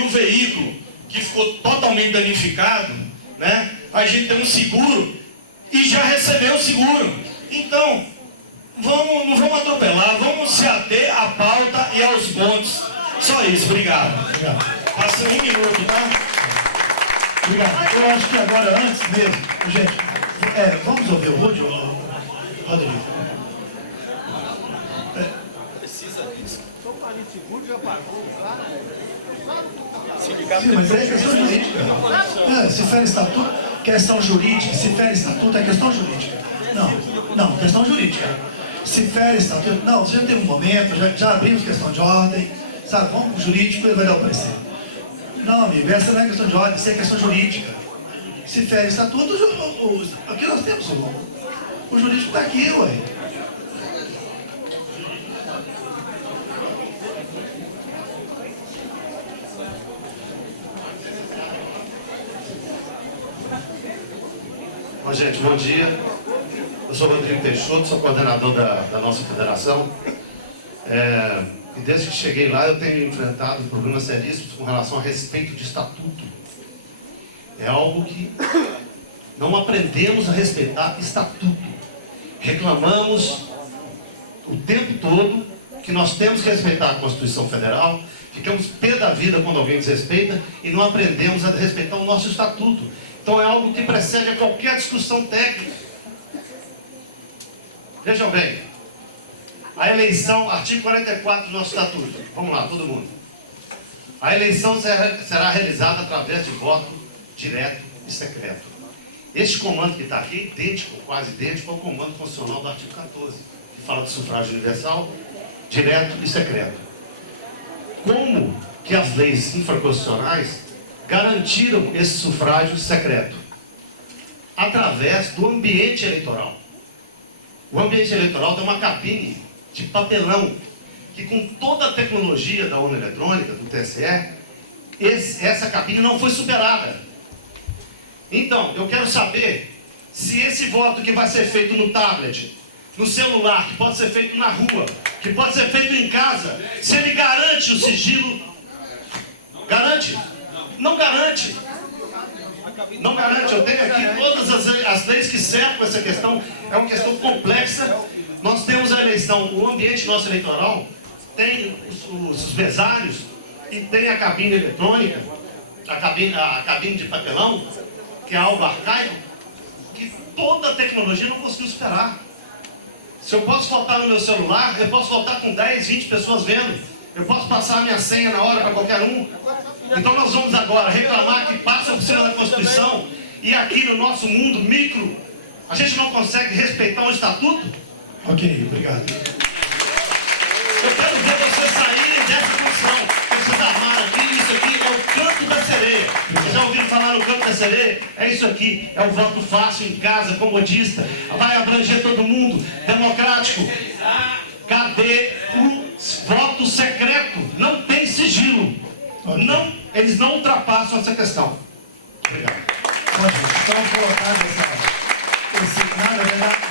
o veículo que ficou totalmente danificado, né? A gente tem um seguro e já recebeu o seguro. Então, não vamos atropelar, vamos se ater à pauta e aos pontos. Só isso, obrigado. Passa 1 minuto, tá? Obrigado. Eu acho que agora, antes mesmo, gente, vamos ouvir o Rúdio, Rodrigo? Sim, mas é questão jurídica. Se fere estatuto, questão jurídica. Se fere estatuto, é questão jurídica. Não, questão jurídica. Se fere estatuto, não, já teve um momento, já abrimos questão de ordem, sabe? Vamos para o jurídico, ele vai dar o parecer. Não, amigo, essa não é questão de ordem, isso é questão jurídica. Se fere estatuto, aqui nós temos o jurídico está aqui, ué. Bom, gente, bom dia. Eu sou Rodrigo Teixeira, sou coordenador da nossa federação. E desde que cheguei lá, eu tenho enfrentado problemas seríssimos com relação a respeito de estatuto. É algo que não aprendemos a respeitar estatuto. Reclamamos o tempo todo que nós temos que respeitar a Constituição Federal, ficamos pé da vida quando alguém desrespeita e não aprendemos a respeitar o nosso estatuto. Então é algo que precede a qualquer discussão técnica. Vejam bem, a eleição, artigo 44 do nosso estatuto. Vamos lá, todo mundo. A eleição será realizada através de voto direto e secreto. Este comando que está aqui é idêntico, quase idêntico ao comando constitucional do artigo 14, que fala de sufrágio universal, direto e secreto. Como que as leis infraconstitucionais garantiram esse sufrágio secreto? Através do ambiente eleitoral. O ambiente eleitoral tem uma cabine de papelão, que com toda a tecnologia da urna eletrônica, do TSE, essa cabine não foi superada. Então, eu quero saber se esse voto que vai ser feito no tablet, no celular, que pode ser feito na rua, que pode ser feito em casa, se ele garante o sigilo. Garante? Não garante. Não garante. Eu tenho aqui todas as leis que cercam essa questão. É uma questão complexa. Nós temos a eleição, o ambiente nosso eleitoral tem os mesários e tem a cabine eletrônica, a cabine de papelão, que é algo arcaico, que toda a tecnologia não conseguiu superar. Se eu posso votar no meu celular, eu posso votar com 10, 20 pessoas vendo. Eu posso passar a minha senha na hora para qualquer um. Então nós vamos agora reclamar que passa por cima da Constituição e aqui no nosso mundo micro, a gente não consegue respeitar um estatuto? Ok, obrigado. Eu quero ver vocês saírem dessa função. Vocês armaram aqui, isso aqui é o canto da sereia. Vocês já ouviram falar no canto da sereia? É isso aqui, é o voto fácil em casa, comodista. Vai abranger todo mundo, democrático. Cadê o voto secreto? Não tem sigilo. Okay. Não, eles não ultrapassam essa questão. Obrigado. Então, colocado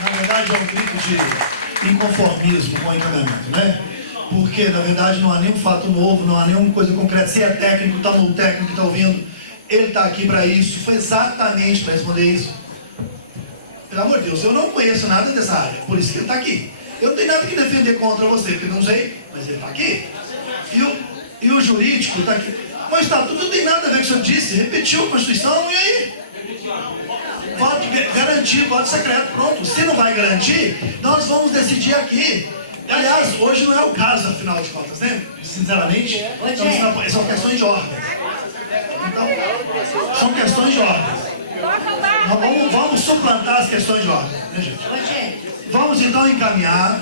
na verdade é um grito de inconformismo com o encaminhamento, né? Porque, na verdade, não há nenhum fato novo, não há nenhuma coisa concreta. Se é técnico, está no técnico que está ouvindo, ele está aqui para isso, foi exatamente para responder isso. Pelo amor de Deus, eu não conheço nada dessa área, por isso que ele está aqui. Eu não tenho nada que defender contra você, porque não sei, mas ele está aqui. E o jurídico está aqui. Mas o estatuto não tem nada a ver com o que o senhor disse, repetiu a Constituição, e aí? Voto garantir, voto secreto, pronto. Se não vai garantir, nós vamos decidir aqui. Aliás, hoje não é o caso, afinal de contas, né? Sinceramente, são questões de ordem. Então, são questões de ordem. Nós vamos suplantar as questões de ordem, né, gente? Vamos então encaminhar.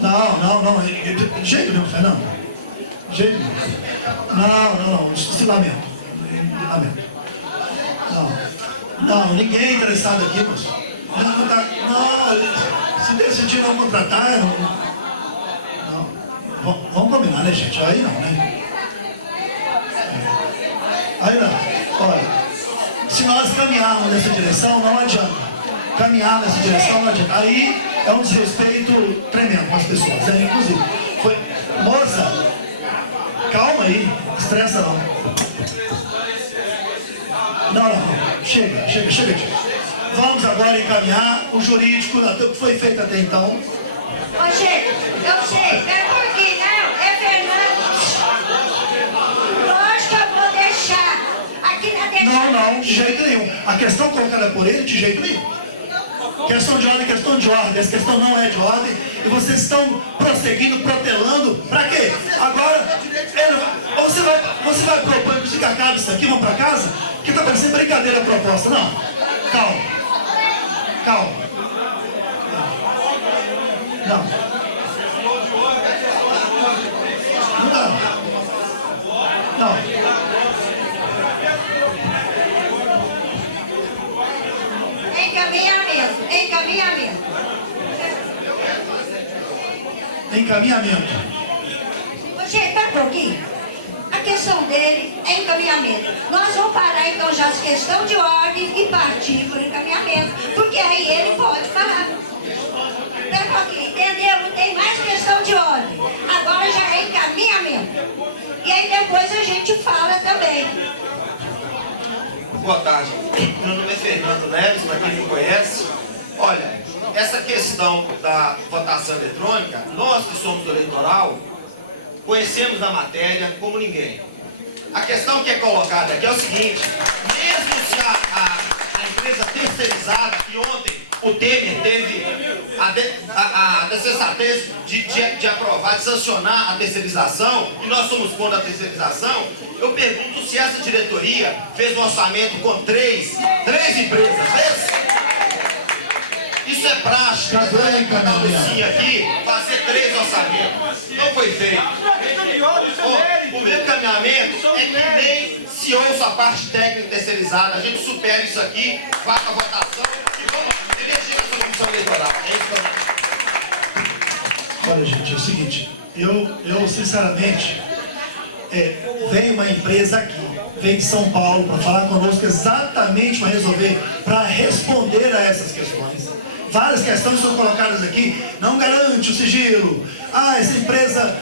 Não. De jeito nenhum, Fernando. De jeito nenhum. Não. Se lamento. Não, ninguém é interessado aqui, moço. Não, se decidir não contratar, não. Vamos combinar, né, gente? Aí não, né? Aí não. Olha, se nós caminharmos nessa direção, não adianta. Caminhar nessa direção não adianta. Aí é um desrespeito tremendo com as pessoas. Inclusive, foi... Moça, calma aí, estressa não. Não, chega. Vamos agora encaminhar o jurídico, o que foi feito até então. Ô, gente, eu sei, pera um pouquinho, não, é Fernando. Lógico que eu vou deixar. Aqui na deixa. Não, de jeito nenhum. A questão colocada por ele, de jeito nenhum. Questão de ordem, questão de ordem. Essa questão não é de ordem. E vocês estão prosseguindo, protelando. Pra quê? Agora, você vai propor que acabe isso aqui, vamos pra casa? Porque tá parecendo brincadeira a proposta. Não. Calma. Não. Encaminhamento. Gente, pera um pouquinho. A questão dele é encaminhamento. Nós vamos parar então já as questões de ordem e partir por encaminhamento, porque aí ele pode falar. Pera um pouquinho, entendeu? Não tem mais questão de ordem. Agora já é encaminhamento. E aí depois a gente fala também. Boa tarde. Meu nome é Fernando Neves, para quem me conhece. Olha, essa questão da votação eletrônica, nós que somos do eleitoral, conhecemos a matéria como ninguém. A questão que é colocada aqui é o seguinte: mesmo se a empresa terceirizada, que ontem o Temer teve a desensatez de aprovar, de sancionar a terceirização, e nós somos contra a terceirização, eu pergunto se essa diretoria fez um orçamento com três empresas. Isso é prático. Cada Lucinha aqui fazer 3 orçamentos. Não foi feito. O meu encaminhamento é que nem se ouça a parte técnica terceirizada. A gente supera isso aqui, vá para a votação e vamos eleger essa comissão eleitoral. É isso que eu... Olha, gente, é o seguinte. Eu sinceramente, vem uma empresa aqui, vem de São Paulo para falar conosco exatamente para responder a essas questões. Várias questões são colocadas aqui, não garante o sigilo. Essa empresa,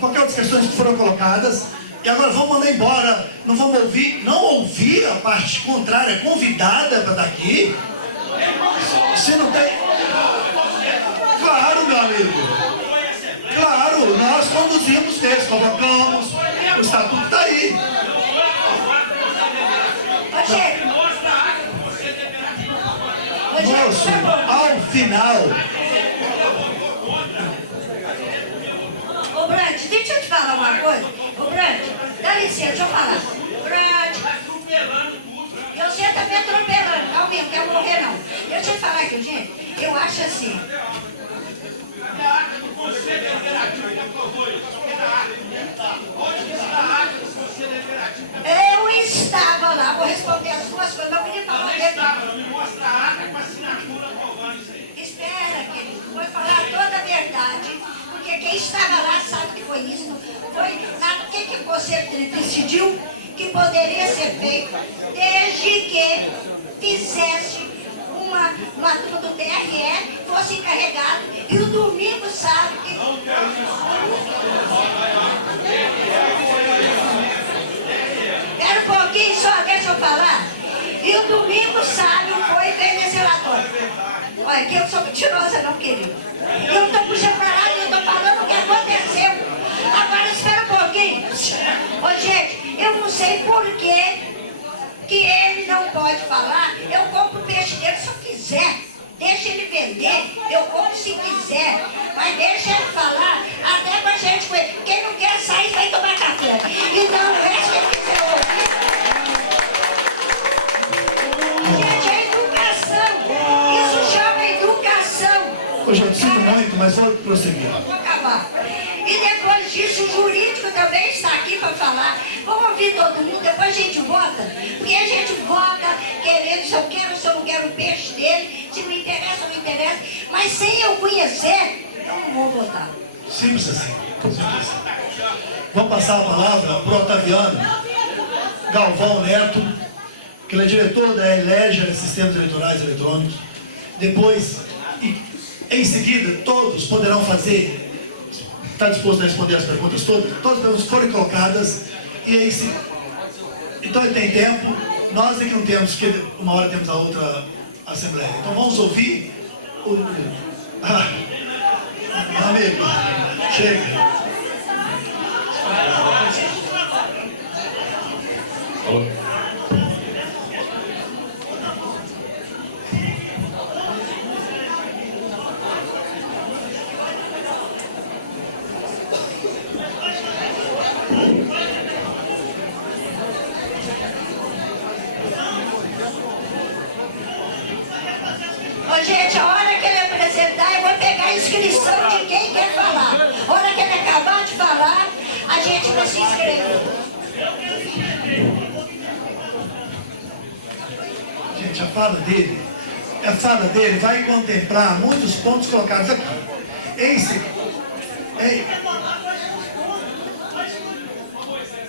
qualquer outras questões que foram colocadas, e agora vamos mandar embora, não vamos não ouvir a parte contrária, convidada para estar aqui. Se não tem... Claro, meu amigo. Claro, nós conduzimos texto, convocamos, o estatuto está aí. Moço, ao final... Ô, Brant, deixa eu te falar uma coisa. Ô, Brant, dá licença, deixa eu falar. Brant, você tá me atropelando. Calma, não quero morrer, não. Deixa eu te falar aqui, gente. Eu acho assim... Eu estava lá, vou responder as duas coisas, mas eu queria falar dentro. Me mostra a ata com a assinatura aprovando isso aí. Espera, querido, vou falar toda a verdade, porque quem estava lá sabe que foi isso. Foi nada. O que você decidiu que poderia ser feito desde que fizesse uma turma do TRE, fosse encarregado, e o domingo sabe que... Espera um pouquinho só, deixa eu falar. E o domingo sabe foi e fez esse relatório. Olha, que eu sou mentirosa não, querido. Eu não estou puxando para lá, eu estou falando o que aconteceu. Agora espera um pouquinho. Ô, gente, eu não sei por que ele não pode falar. Eu compro o peixe dele se eu quiser. Deixa ele vender, eu compro se quiser. Mas deixa ele falar, até pra gente ver. Quem não quer sair vai tomar café. Então, o resto que ele quiser ouvir. Gente, é educação. Isso chama educação. Ô, gente, sinto muito, mas vou prosseguir. Vou acabar. E depois disso, o jurídico também está aqui para falar. Vamos ouvir todo mundo, depois a gente vota. Porque a gente vota querendo se eu quero, se eu não quero o peixe dele, se me interessa ou não interessa. Mas sem eu conhecer, eu não vou votar. Simples assim. Vamos passar a palavra para o Otaviano Galvão Neto, que ele é diretor da Eleger Sistemas Eleitorais Eletrônicos. Depois, em seguida, todos poderão fazer... Está disposto a responder as perguntas todas? Todas as perguntas forem colocadas. E aí, então ele tem tempo. Nós é que não temos, que uma hora temos a outra assembleia. Então vamos ouvir o... amigo, chega. Alô? Ô, gente, a hora que ele apresentar, eu vou pegar a inscrição de quem quer falar. A hora que ele acabar de falar, a gente vai se inscrever. Gente, a fala dele vai contemplar muitos pontos colocados aqui.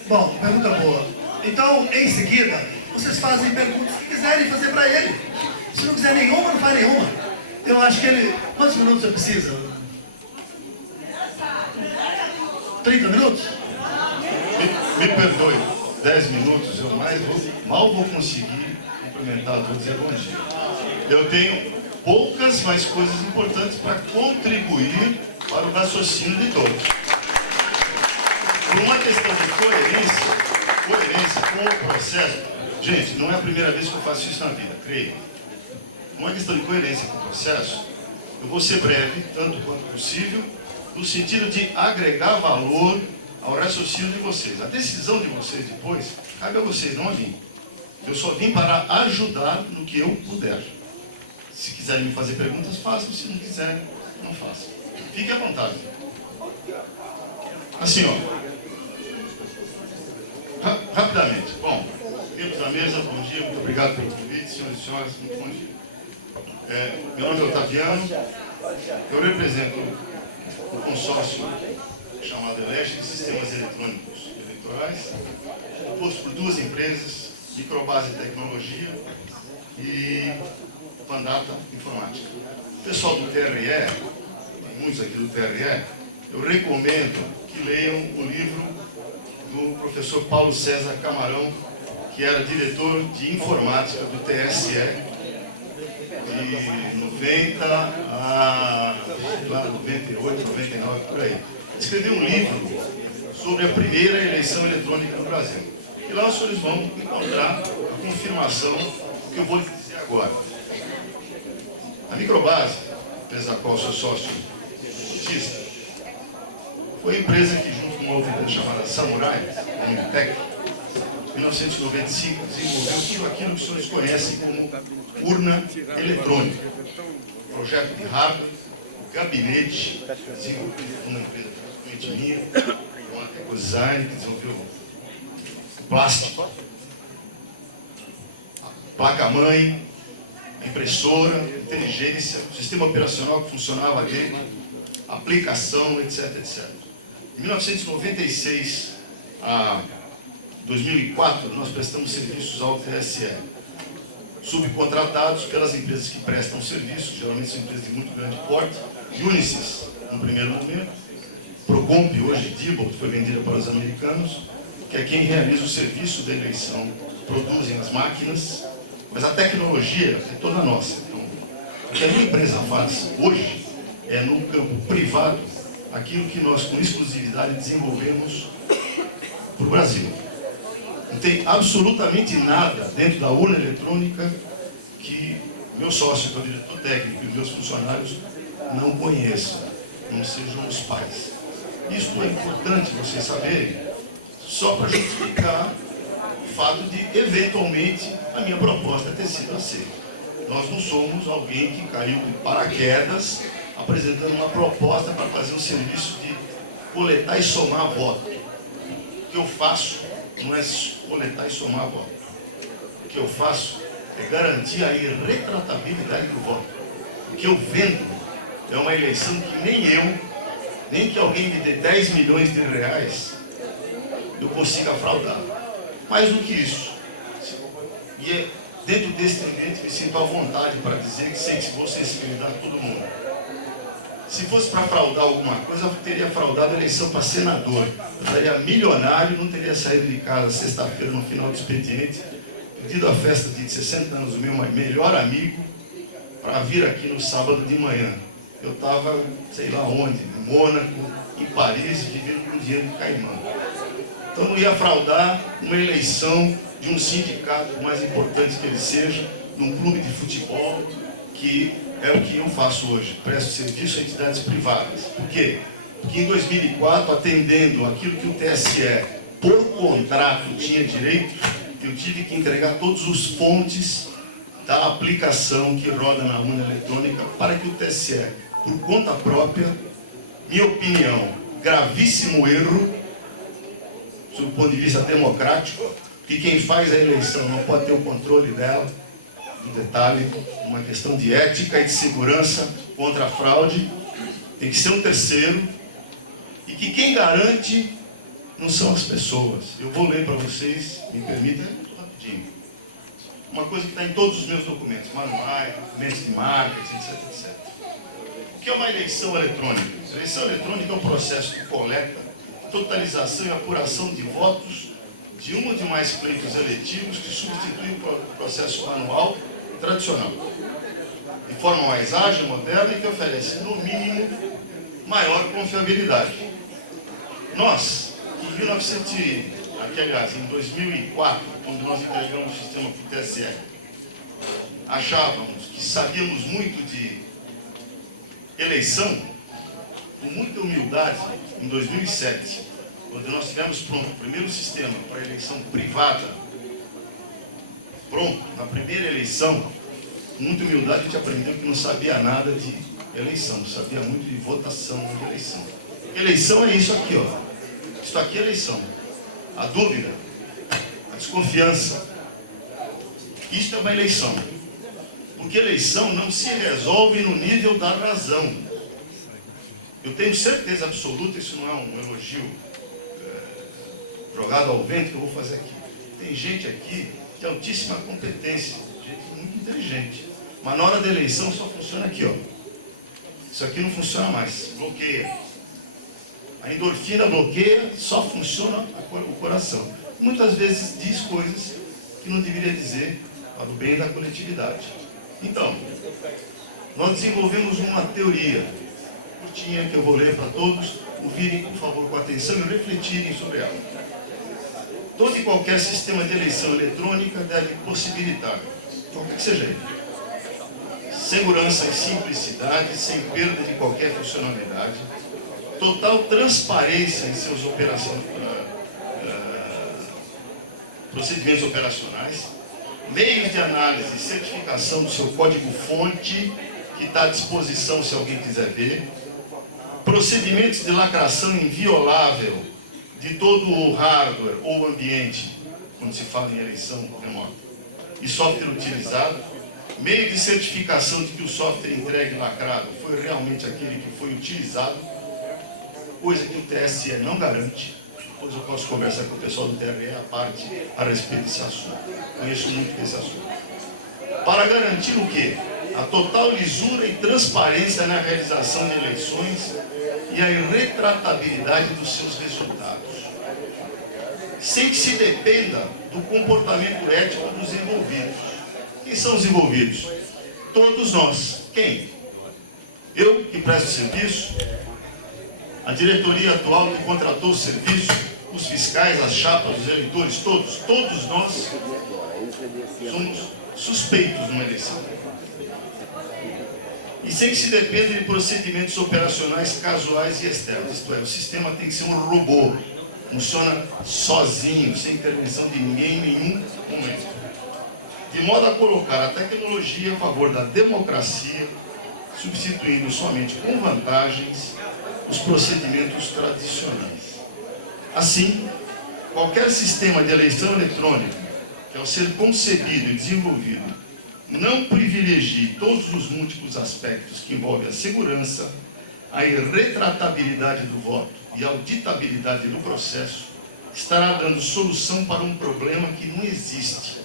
Bom, pergunta boa. Então, em seguida, vocês fazem perguntas que quiserem fazer para ele. Se não quiser nenhuma, não faz nenhuma. Eu acho que ele... Quantos minutos você precisa? 30 minutos? Me perdoe, 10 minutos, eu mal vou conseguir cumprimentar todos e dizer bom dia. Eu tenho poucas, mas coisas importantes para contribuir para o raciocínio de todos. Por uma questão de coerência com o processo, gente, não é a primeira vez que eu faço isso na vida, creio. Uma questão de coerência com o processo, eu vou ser breve, tanto quanto possível, no sentido de agregar valor ao raciocínio de vocês. A decisão de vocês depois, cabe a vocês, não a mim. Eu só vim para ajudar no que eu puder. Se quiserem me fazer perguntas, façam. Se não quiserem, não façam. Fique à vontade. Assim, ó. Rapidamente. Bom, membros da mesa, bom dia, muito obrigado pelo convite, senhoras e senhores, muito bom dia. Meu nome é Otaviano, eu represento o consórcio chamado Elege Sistemas Eletrônicos Eleitorais, composto por duas empresas, Microbase Tecnologia e Pandata Informática. O pessoal do TRE, tem muitos aqui do TRE, eu recomendo que leiam o livro do professor Paulo César Camarão, que era diretor de informática do TSE, de 90 a 98, 99, por aí. Escreveu um livro sobre a primeira eleição eletrônica no Brasil. E lá os senhores vão encontrar a confirmação do que eu vou lhes dizer agora. A Microbase, empresa da qual sou sócio cientista, foi a empresa que, junto com uma outra empresa chamada Samurai, a Unitec, em 1995, desenvolveu tudo aquilo que os senhores conhecem como urna eletrônica. Projeto de hardware, gabinete, desenvolvido por uma empresa praticamente minha, uma Ecodesign, que desenvolveu plástico, placa-mãe, impressora, inteligência, sistema operacional que funcionava dentro, aplicação, etc, etc. Em 1996 a 2004, nós prestamos serviços ao TSE, subcontratados pelas empresas que prestam serviços, geralmente são empresas de muito grande porte, Unisys, no primeiro momento, Procomp, hoje Diebold, foi vendida para os americanos, que é quem realiza o serviço da eleição, produzem as máquinas, mas a tecnologia é toda nossa. Então, o que a minha empresa faz hoje é, no campo privado, aquilo que nós, com exclusividade, desenvolvemos para o Brasil. Não tem absolutamente nada dentro da urna eletrônica que meu sócio, que é o diretor técnico, e meus funcionários não conheçam, não sejam os pais. Isto é importante vocês saberem, só para justificar o fato de, eventualmente, a minha proposta ter sido aceita. Nós não somos alguém que caiu de paraquedas apresentando uma proposta para fazer um serviço de coletar e somar voto. O que eu faço não é coletar e somar voto. O que eu faço é garantir a irretratabilidade do voto. O que eu vendo é uma eleição que nem eu, nem que alguém me dê 10 milhões de reais, eu consiga fraudar. Mais do que isso. E é dentro desse ambiente me sinto à vontade para dizer que sei que vou sensibilizar todo mundo. Se fosse para fraudar alguma coisa, eu teria fraudado a eleição para senador. Eu estaria milionário, não teria saído de casa sexta-feira no final do expediente, pedido a festa de 60 anos do meu melhor amigo para vir aqui no sábado de manhã. Eu estava, sei lá onde, em Mônaco, em Paris, vivendo com dinheiro de caimã. Então não ia fraudar uma eleição de um sindicato, por mais importante que ele seja, de um clube de futebol, que é o que eu faço hoje, presto serviço a entidades privadas. Por quê? Porque em 2004, atendendo aquilo que o TSE, por contrato, tinha direito, eu tive que entregar todos os fontes da aplicação que roda na urna eletrônica para que o TSE, por conta própria, minha opinião, gravíssimo erro, do ponto de vista democrático, que quem faz a eleição não pode ter o controle dela, no detalhe, uma questão de ética e de segurança contra a fraude, tem que ser um terceiro, e que quem garante não são as pessoas. Eu vou ler para vocês, me permita, rapidinho. Uma coisa que está em todos os meus documentos, manuais, documentos de marketing, etc, etc. O que é uma eleição eletrônica? A eleição eletrônica é um processo de coleta, totalização e apuração de votos de um ou de mais pleitos eletivos que substitui o processo manual e tradicional, de forma mais ágil, moderna e que oferece, no mínimo, maior confiabilidade. Nós, em 2004, quando nós entregamos o sistema para o TSE, achávamos que sabíamos muito de eleição, com muita humildade, em 2007, quando nós tivemos pronto o primeiro sistema para eleição privada, pronto, na primeira eleição, com muita humildade a gente aprendeu que não sabia nada de eleição, não sabia muito de votação de eleição. Eleição é isso aqui, ó. Isso aqui é eleição. A dúvida, a desconfiança. Isto é uma eleição. Porque eleição não se resolve no nível da razão. Eu tenho certeza absoluta, isso não é um elogio jogado ao vento que eu vou fazer aqui. Tem gente aqui de altíssima competência, gente muito inteligente. Mas na hora da eleição só funciona aqui, ó. Isso aqui não funciona mais, bloqueia. A endorfina bloqueia, só funciona o coração. Muitas vezes diz coisas que não deveria dizer para o bem da coletividade. Então, nós desenvolvemos uma teoria curtinha que eu vou ler para todos, ouvirem, por favor, com atenção e refletirem sobre ela. Todo e qualquer sistema de eleição eletrônica deve possibilitar, qualquer que seja ele, segurança e simplicidade, sem perda de qualquer funcionalidade, total transparência em seus procedimentos operacionais, meios de análise e certificação do seu código-fonte, que está à disposição se alguém quiser ver, procedimentos de lacração inviolável de todo o hardware ou ambiente, quando se fala em eleição remota, e software utilizado, meio de certificação de que o software entregue lacrado foi realmente aquele que foi utilizado, coisa que o TSE não garante. Depois eu posso conversar com o pessoal do TRE à parte a respeito desse assunto. Conheço muito desse assunto. Para garantir o quê? A total lisura e transparência na realização de eleições e a irretratabilidade dos seus resultados, sem que se dependa do comportamento ético dos envolvidos. Quem são os envolvidos? Todos nós. Quem? Eu, que presto serviço, a diretoria atual que contratou o serviço, os fiscais, as chapas, os eleitores, todos nós somos suspeitos numa eleição. E sem que se dependa de procedimentos operacionais casuais e externos. Isto é, o sistema tem que ser um robô, funciona sozinho, sem intervenção de ninguém em nenhum momento. De modo a colocar a tecnologia a favor da democracia, substituindo somente com vantagens os procedimentos tradicionais. Assim, qualquer sistema de eleição eletrônica, que ao ser concebido e desenvolvido, não privilegie todos os múltiplos aspectos que envolvem a segurança, a irretratabilidade do voto e a auditabilidade do processo, estará dando solução para um problema que não existe.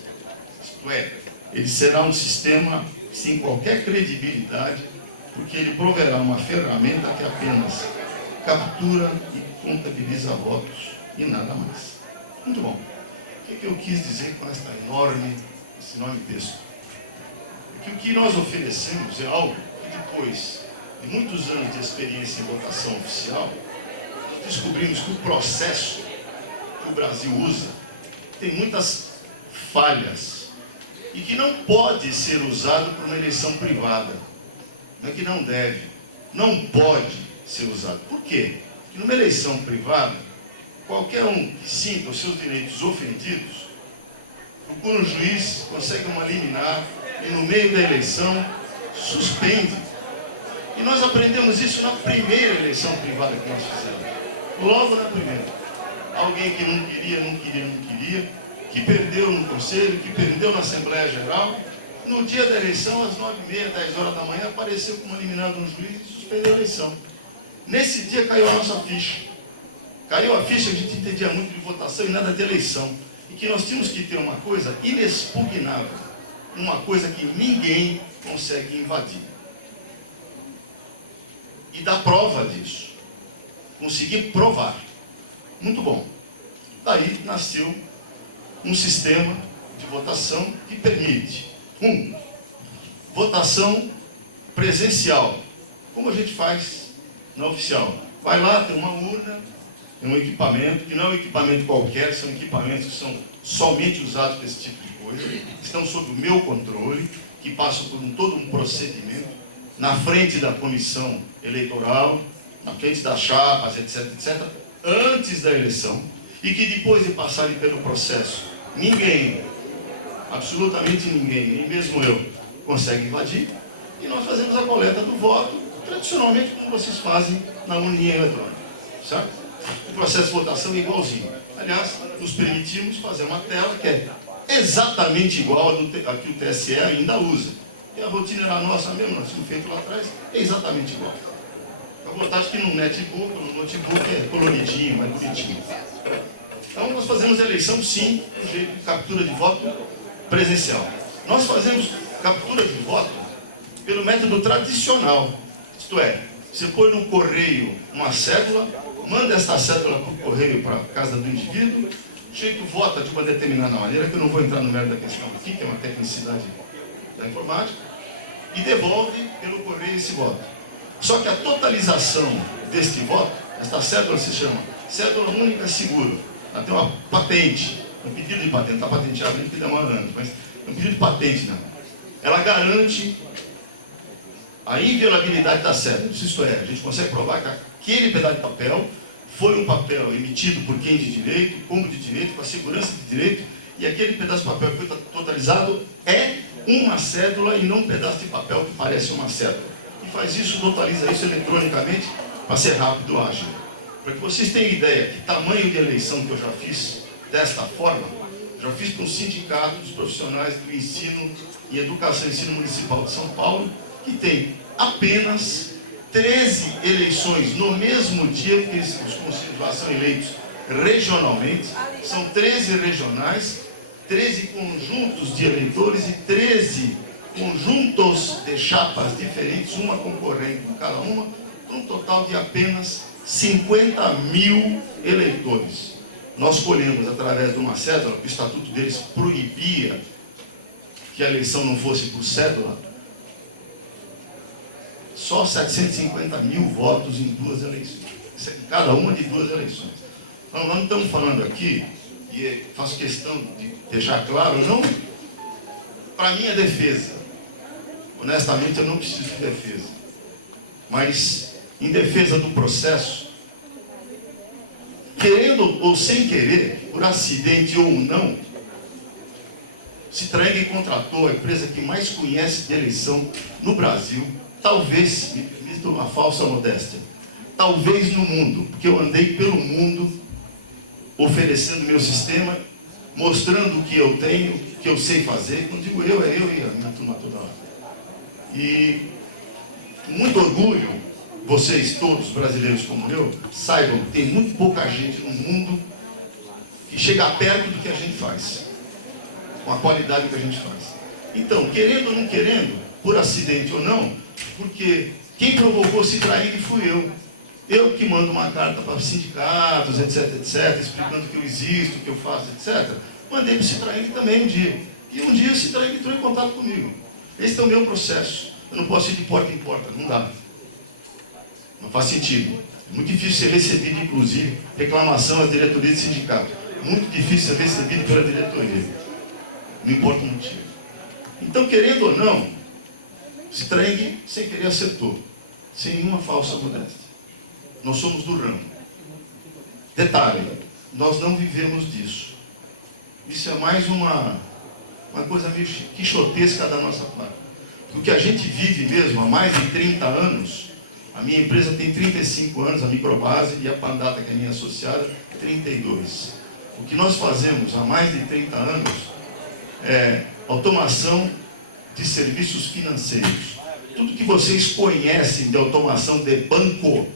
Isto é, ele será um sistema sem qualquer credibilidade, porque ele proverá uma ferramenta que apenas captura e contabiliza votos e nada mais. Muito bom. O que eu quis dizer com esta enorme esse enorme texto. Que o que nós oferecemos é algo que depois de muitos anos de experiência em votação oficial, descobrimos que o processo que o Brasil usa tem muitas falhas e que não pode ser usado para uma eleição privada. Não é que não deve, não pode ser usado. Por quê? Porque numa eleição privada, qualquer um que sinta os seus direitos ofendidos, procura um juiz, consegue uma liminar e no meio da eleição suspende. E nós aprendemos isso na primeira eleição privada que nós fizemos. Logo na primeira. Alguém que não queria, que perdeu no Conselho, que perdeu na Assembleia Geral, no dia da eleição, às 9h30, 10 horas da manhã, apareceu como eliminado no juiz e suspendeu a eleição. Nesse dia caiu a nossa ficha. Caiu a ficha, a gente entendia muito de votação e nada de eleição. E que nós tínhamos que ter uma coisa inexpugnável, uma coisa que ninguém consegue invadir. E dá prova disso. Consegui provar. Muito bom. Daí nasceu um sistema de votação que permite votação presencial, como a gente faz na oficial. Vai lá, tem uma urna, tem um equipamento, que não é um equipamento qualquer, são equipamentos que são somente usados para esse tipo de coisa, estão sob o meu controle, que passam por todo um procedimento, na frente da comissão eleitoral, na frente das chapas, etc., etc., antes da eleição, e que depois de passarem pelo processo, ninguém, absolutamente ninguém, nem mesmo eu, consegue invadir, e nós fazemos a coleta do voto, tradicionalmente como vocês fazem na urninha eletrônica, certo? O processo de votação é igualzinho. Aliás, nos permitimos fazer uma tela que é exatamente igual a que o TSE ainda usa. E a rotina era nossa mesmo, nós tínhamos feito lá atrás, é exatamente igual. A vantagem que no notebook é coloridinho, mais bonitinho. Então nós fazemos eleição sim, do jeito de captura de voto presencial. Nós fazemos captura de voto pelo método tradicional. Isto é, você põe no correio uma cédula, manda esta cédula para o correio, para a casa do indivíduo, o sujeito vota de uma determinada maneira, que eu não vou entrar no mérito da questão aqui, que é uma tecnicidade da informática, e devolve pelo correio esse voto. Só que a totalização deste voto, esta cédula se chama Cédula Única Seguro. Ela tem uma patente, um pedido de patente, está patenteado, a gente demora anos, mas um pedido de patente, não. Ela garante a inviolabilidade da cédula. Isto é, a gente consegue provar que aquele pedaço de papel foi um papel emitido por quem de direito, como de direito, com a segurança de direito, e aquele pedaço de papel que foi totalizado é uma cédula e não um pedaço de papel que parece uma cédula. E faz isso, totaliza isso eletronicamente para ser rápido e ágil. Para que vocês tenham ideia que tamanho de eleição que eu já fiz desta forma, já fiz com o Sindicato dos Profissionais do Ensino e Educação e Ensino Municipal de São Paulo, que tem apenas 13 eleições no mesmo dia, porque os conselhos lá são eleitos regionalmente, são 13 regionais, 13 conjuntos de eleitores e 13 conjuntos de chapas diferentes, uma concorrente com cada uma, para um total de apenas 50 mil eleitores. Nós escolhemos, através de uma cédula, que o estatuto deles proibia que a eleição não fosse por cédula, só 750 mil votos em duas eleições, cada uma de duas eleições. Então, nós não estamos falando aqui, e faço questão de deixar claro, não para minha defesa. Honestamente, eu não preciso de defesa. Mas, em defesa do processo, querendo ou sem querer, por acidente ou não, Citraeng contratou a empresa que mais conhece de eleição no Brasil, talvez, me dou uma falsa modéstia, talvez no mundo, porque eu andei pelo mundo oferecendo meu sistema, mostrando o que eu tenho, o que eu sei fazer. Quando digo eu, é eu e a minha turma toda lá. E com muito orgulho, vocês todos, brasileiros como eu, saibam que tem muito pouca gente no mundo que chega perto do que a gente faz, com a qualidade que a gente faz. Então, querendo ou não querendo, por acidente ou não, porque quem provocou Citraeng fui eu. Eu que mando uma carta para sindicatos, etc, etc, explicando que eu existo, que eu faço, etc. Mandei para o Citraeng também um dia. E um dia o Citreng entrou em contato comigo. Esse também é um processo. Eu não posso ir de porta em porta, não dá. Não faz sentido. É muito difícil ser recebido, inclusive, reclamação às diretorias de sindicato. Muito difícil ser recebido pela diretoria. Não importa o motivo. Então, querendo ou não, o Citreng, sem querer, acertou. Sem nenhuma falsa modéstia. Nós somos do ramo. Detalhe, nós não vivemos disso. Isso é mais uma coisa meio quixotesca da nossa parte. O que a gente vive mesmo há mais de 30 anos, a minha empresa tem 35 anos, a Microbase, e a Pandata, que é minha associada, 32. O que nós fazemos há mais de 30 anos é automação de serviços financeiros. Tudo que vocês conhecem de automação de banco,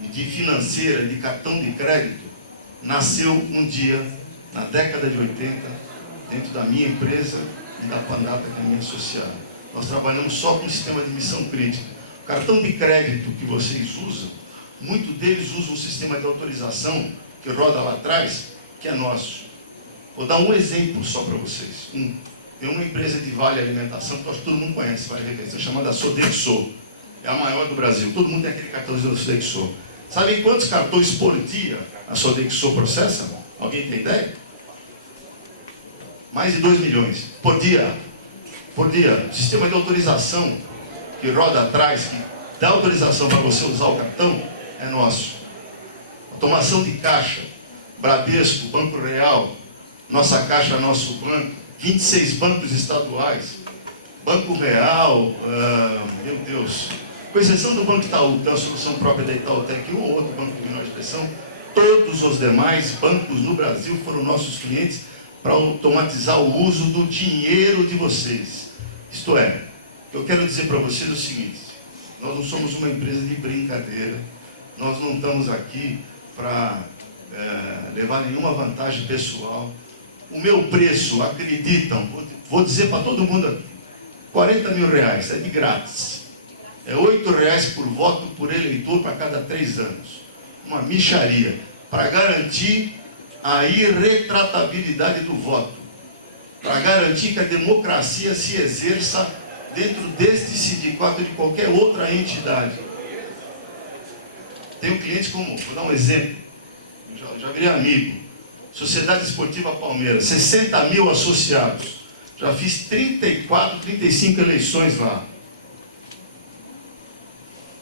de financeira, de cartão de crédito, nasceu um dia, na década de 80, dentro da minha empresa e da Pandata, que é minha associada. Nós trabalhamos só com o sistema de missão crítica. O cartão de crédito que vocês usam, muitos deles usam um sistema de autorização que roda lá atrás, que é nosso. Vou dar um exemplo só para vocês. Tem uma empresa de vale alimentação que todo mundo conhece, vale alimentação, chamada Sodexo. É a maior do Brasil. Todo mundo tem aquele cartão de Sodexo. Sabem quantos cartões por dia a Sodexo processa? Alguém tem ideia? Mais de 2 milhões. Por dia. Por dia. O sistema de autorização que roda atrás, que dá autorização para você usar o cartão, é nosso. Automação de caixa. Bradesco, Banco Real, Nossa Caixa, Nosso Banco, 26 bancos estaduais, Banco Real, meu Deus, com exceção do Banco Itaú, que é uma solução própria da Itautec, um ou outro banco de menor expressão, todos os demais bancos no Brasil foram nossos clientes para automatizar o uso do dinheiro de vocês. Isto é, eu quero dizer para vocês o seguinte: nós não somos uma empresa de brincadeira, nós não estamos aqui para levar nenhuma vantagem pessoal. O meu preço, acreditam, vou dizer para todo mundo aqui, 40 mil reais, é de grátis. É 8 reais por voto por eleitor para cada 3 anos. Uma mixaria, para garantir a irretratabilidade do voto, para garantir que a democracia se exerça dentro deste sindicato e de qualquer outra entidade. Tenho clientes como, vou dar um exemplo, já virei amigo, Sociedade Esportiva Palmeiras, 60 mil associados, já fiz 34, 35 eleições lá.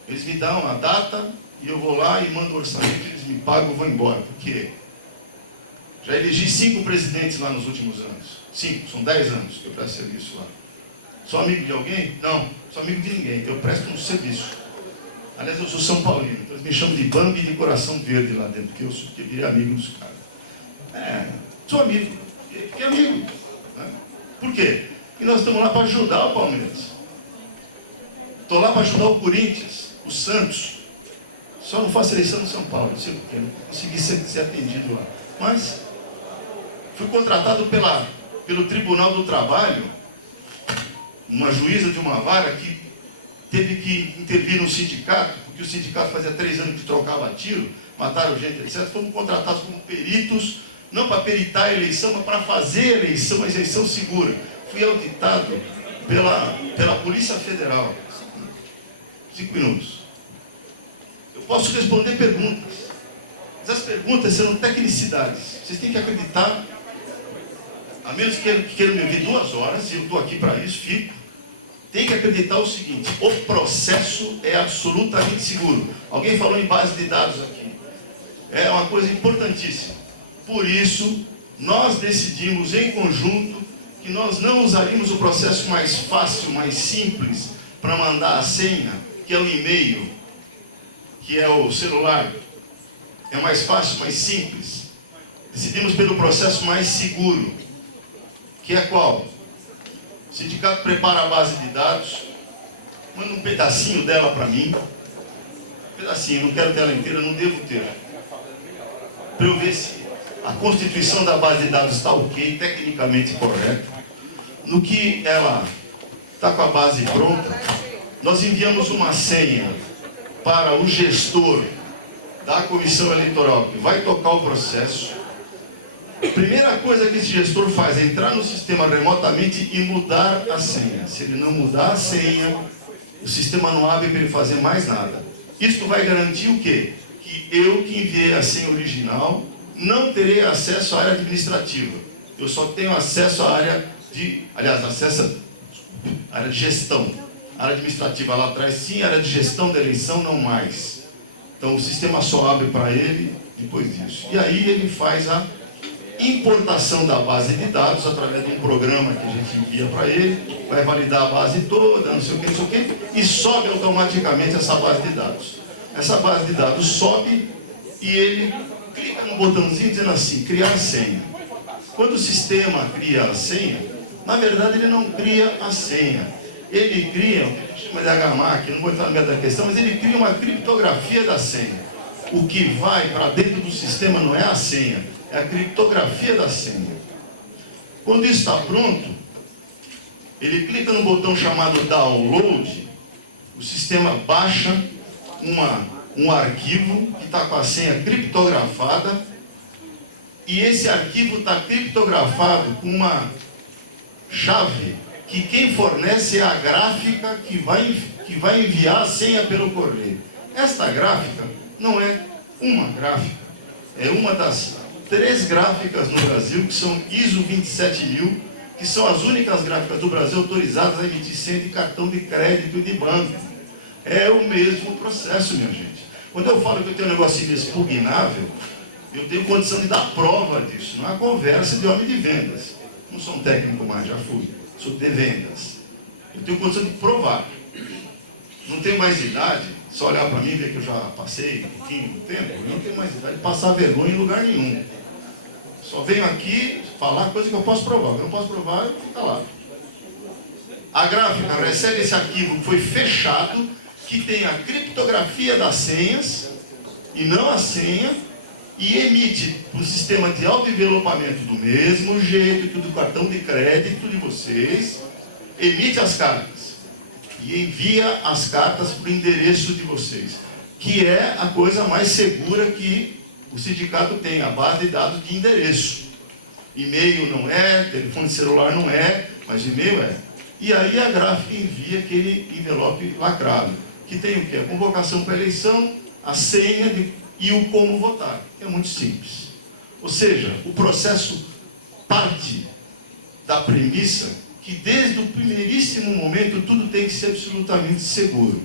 Eles me dão a data e eu vou lá e mando o orçamento, eles me pagam e vou embora. Por quê? Já elegi 5 presidentes lá nos últimos anos. 5, são 10 anos que eu presto serviço lá. Sou amigo de alguém? Não, sou amigo de ninguém, eu presto um serviço. Aliás, eu sou São Paulino, então eles me chamam de Bambi de coração verde lá dentro, porque eu virei amigo dos caras. Sou amigo, que amigo. Né? Por quê? Porque nós estamos lá para ajudar o Palmeiras. Estou lá para ajudar o Corinthians, o Santos. Só não faço eleição no São Paulo, não sei porquê, não consegui ser atendido lá. Mas fui contratado pelo Tribunal do Trabalho, uma juíza de uma vara que teve que intervir no sindicato, porque o sindicato fazia 3 anos que trocava tiro, mataram gente, etc. Fomos contratados como peritos, não para peritar a eleição, mas para fazer a eleição, uma eleição segura. Fui auditado pela Polícia Federal. 5 minutos. Eu posso responder perguntas, mas as perguntas serão tecnicidades. Vocês têm que acreditar, a menos que queiram me ouvir 2 horas, e eu estou aqui para isso, fico. Tem que acreditar o seguinte: o processo é absolutamente seguro. Alguém falou em base de dados aqui. É uma coisa importantíssima. Por isso, nós decidimos em conjunto que nós não usaríamos o processo mais fácil, mais simples, para mandar a senha, que é o e-mail, que é o celular. É mais fácil, mais simples. Decidimos pelo processo mais seguro, que é qual? O sindicato prepara a base de dados, manda um pedacinho dela para mim, um pedacinho, não quero ter ela inteira, não devo ter, para eu ver se a constituição da base de dados está ok, tecnicamente correta. No que ela está com a base pronta, nós enviamos uma senha para o gestor da comissão eleitoral, que vai tocar o processo, A primeira coisa que esse gestor faz é entrar no sistema remotamente e mudar a senha. Se ele não mudar a senha, o sistema não abre para ele fazer mais nada. Isso vai garantir o quê? Que eu que enviei a senha original não terei acesso à área administrativa. Eu só tenho acesso à área de... Aliás, acesso à área de gestão. A área administrativa lá atrás, sim, a área de gestão da eleição, não mais. Então, o sistema só abre para ele depois disso. E aí ele faz a importação da base de dados através de um programa que a gente envia para ele, vai validar a base toda, não sei o que, e sobe automaticamente essa base de dados. Essa base de dados sobe e ele clica no botãozinho dizendo assim, criar senha. Quando o sistema cria a senha, na verdade ele não cria a senha. Ele cria, chama de HMAC, não vou entrar no meio da questão, mas ele cria uma criptografia da senha. O que vai para dentro do sistema não é a senha, é a criptografia da senha. Quando isso está pronto, ele clica no botão chamado Download, o sistema baixa um arquivo que está com a senha criptografada, e esse arquivo está criptografado com uma chave que quem fornece é a gráfica que vai enviar a senha pelo correio. Esta gráfica não é uma gráfica, é uma das 3 gráficas no Brasil, que são ISO 27000, que são as únicas gráficas do Brasil autorizadas a emitir senha de cartão de crédito e de banco. É o mesmo processo, minha gente. Quando eu falo que eu tenho um negócio inexpugnável, eu tenho condição de dar prova disso. Não é conversa de homem de vendas. Não sou um técnico mais, já fui. Sou de vendas. Eu tenho condição de provar. Não tenho mais idade, só olhar para mim e ver que eu já passei um pouquinho do tempo, eu não tenho mais idade de passar vergonha em lugar nenhum. Só venho aqui falar coisa que eu posso provar. Eu não posso provar, eu fico lá. A gráfica recebe esse arquivo que foi fechado, que tem a criptografia das senhas, e não a senha, e emite para o sistema de autoenvelopamento do mesmo jeito que o do cartão de crédito de vocês, emite as cartas e envia as cartas para o endereço de vocês, que é a coisa mais segura que o sindicato tem, a base de dados de endereço. E-mail não é, telefone celular não é, mas e-mail é. E aí a gráfica envia aquele envelope lacrado, que tem o quê? A convocação para a eleição, a senha e o como votar. É muito simples. Ou seja, o processo parte da premissa que desde o primeiríssimo momento tudo tem que ser absolutamente seguro.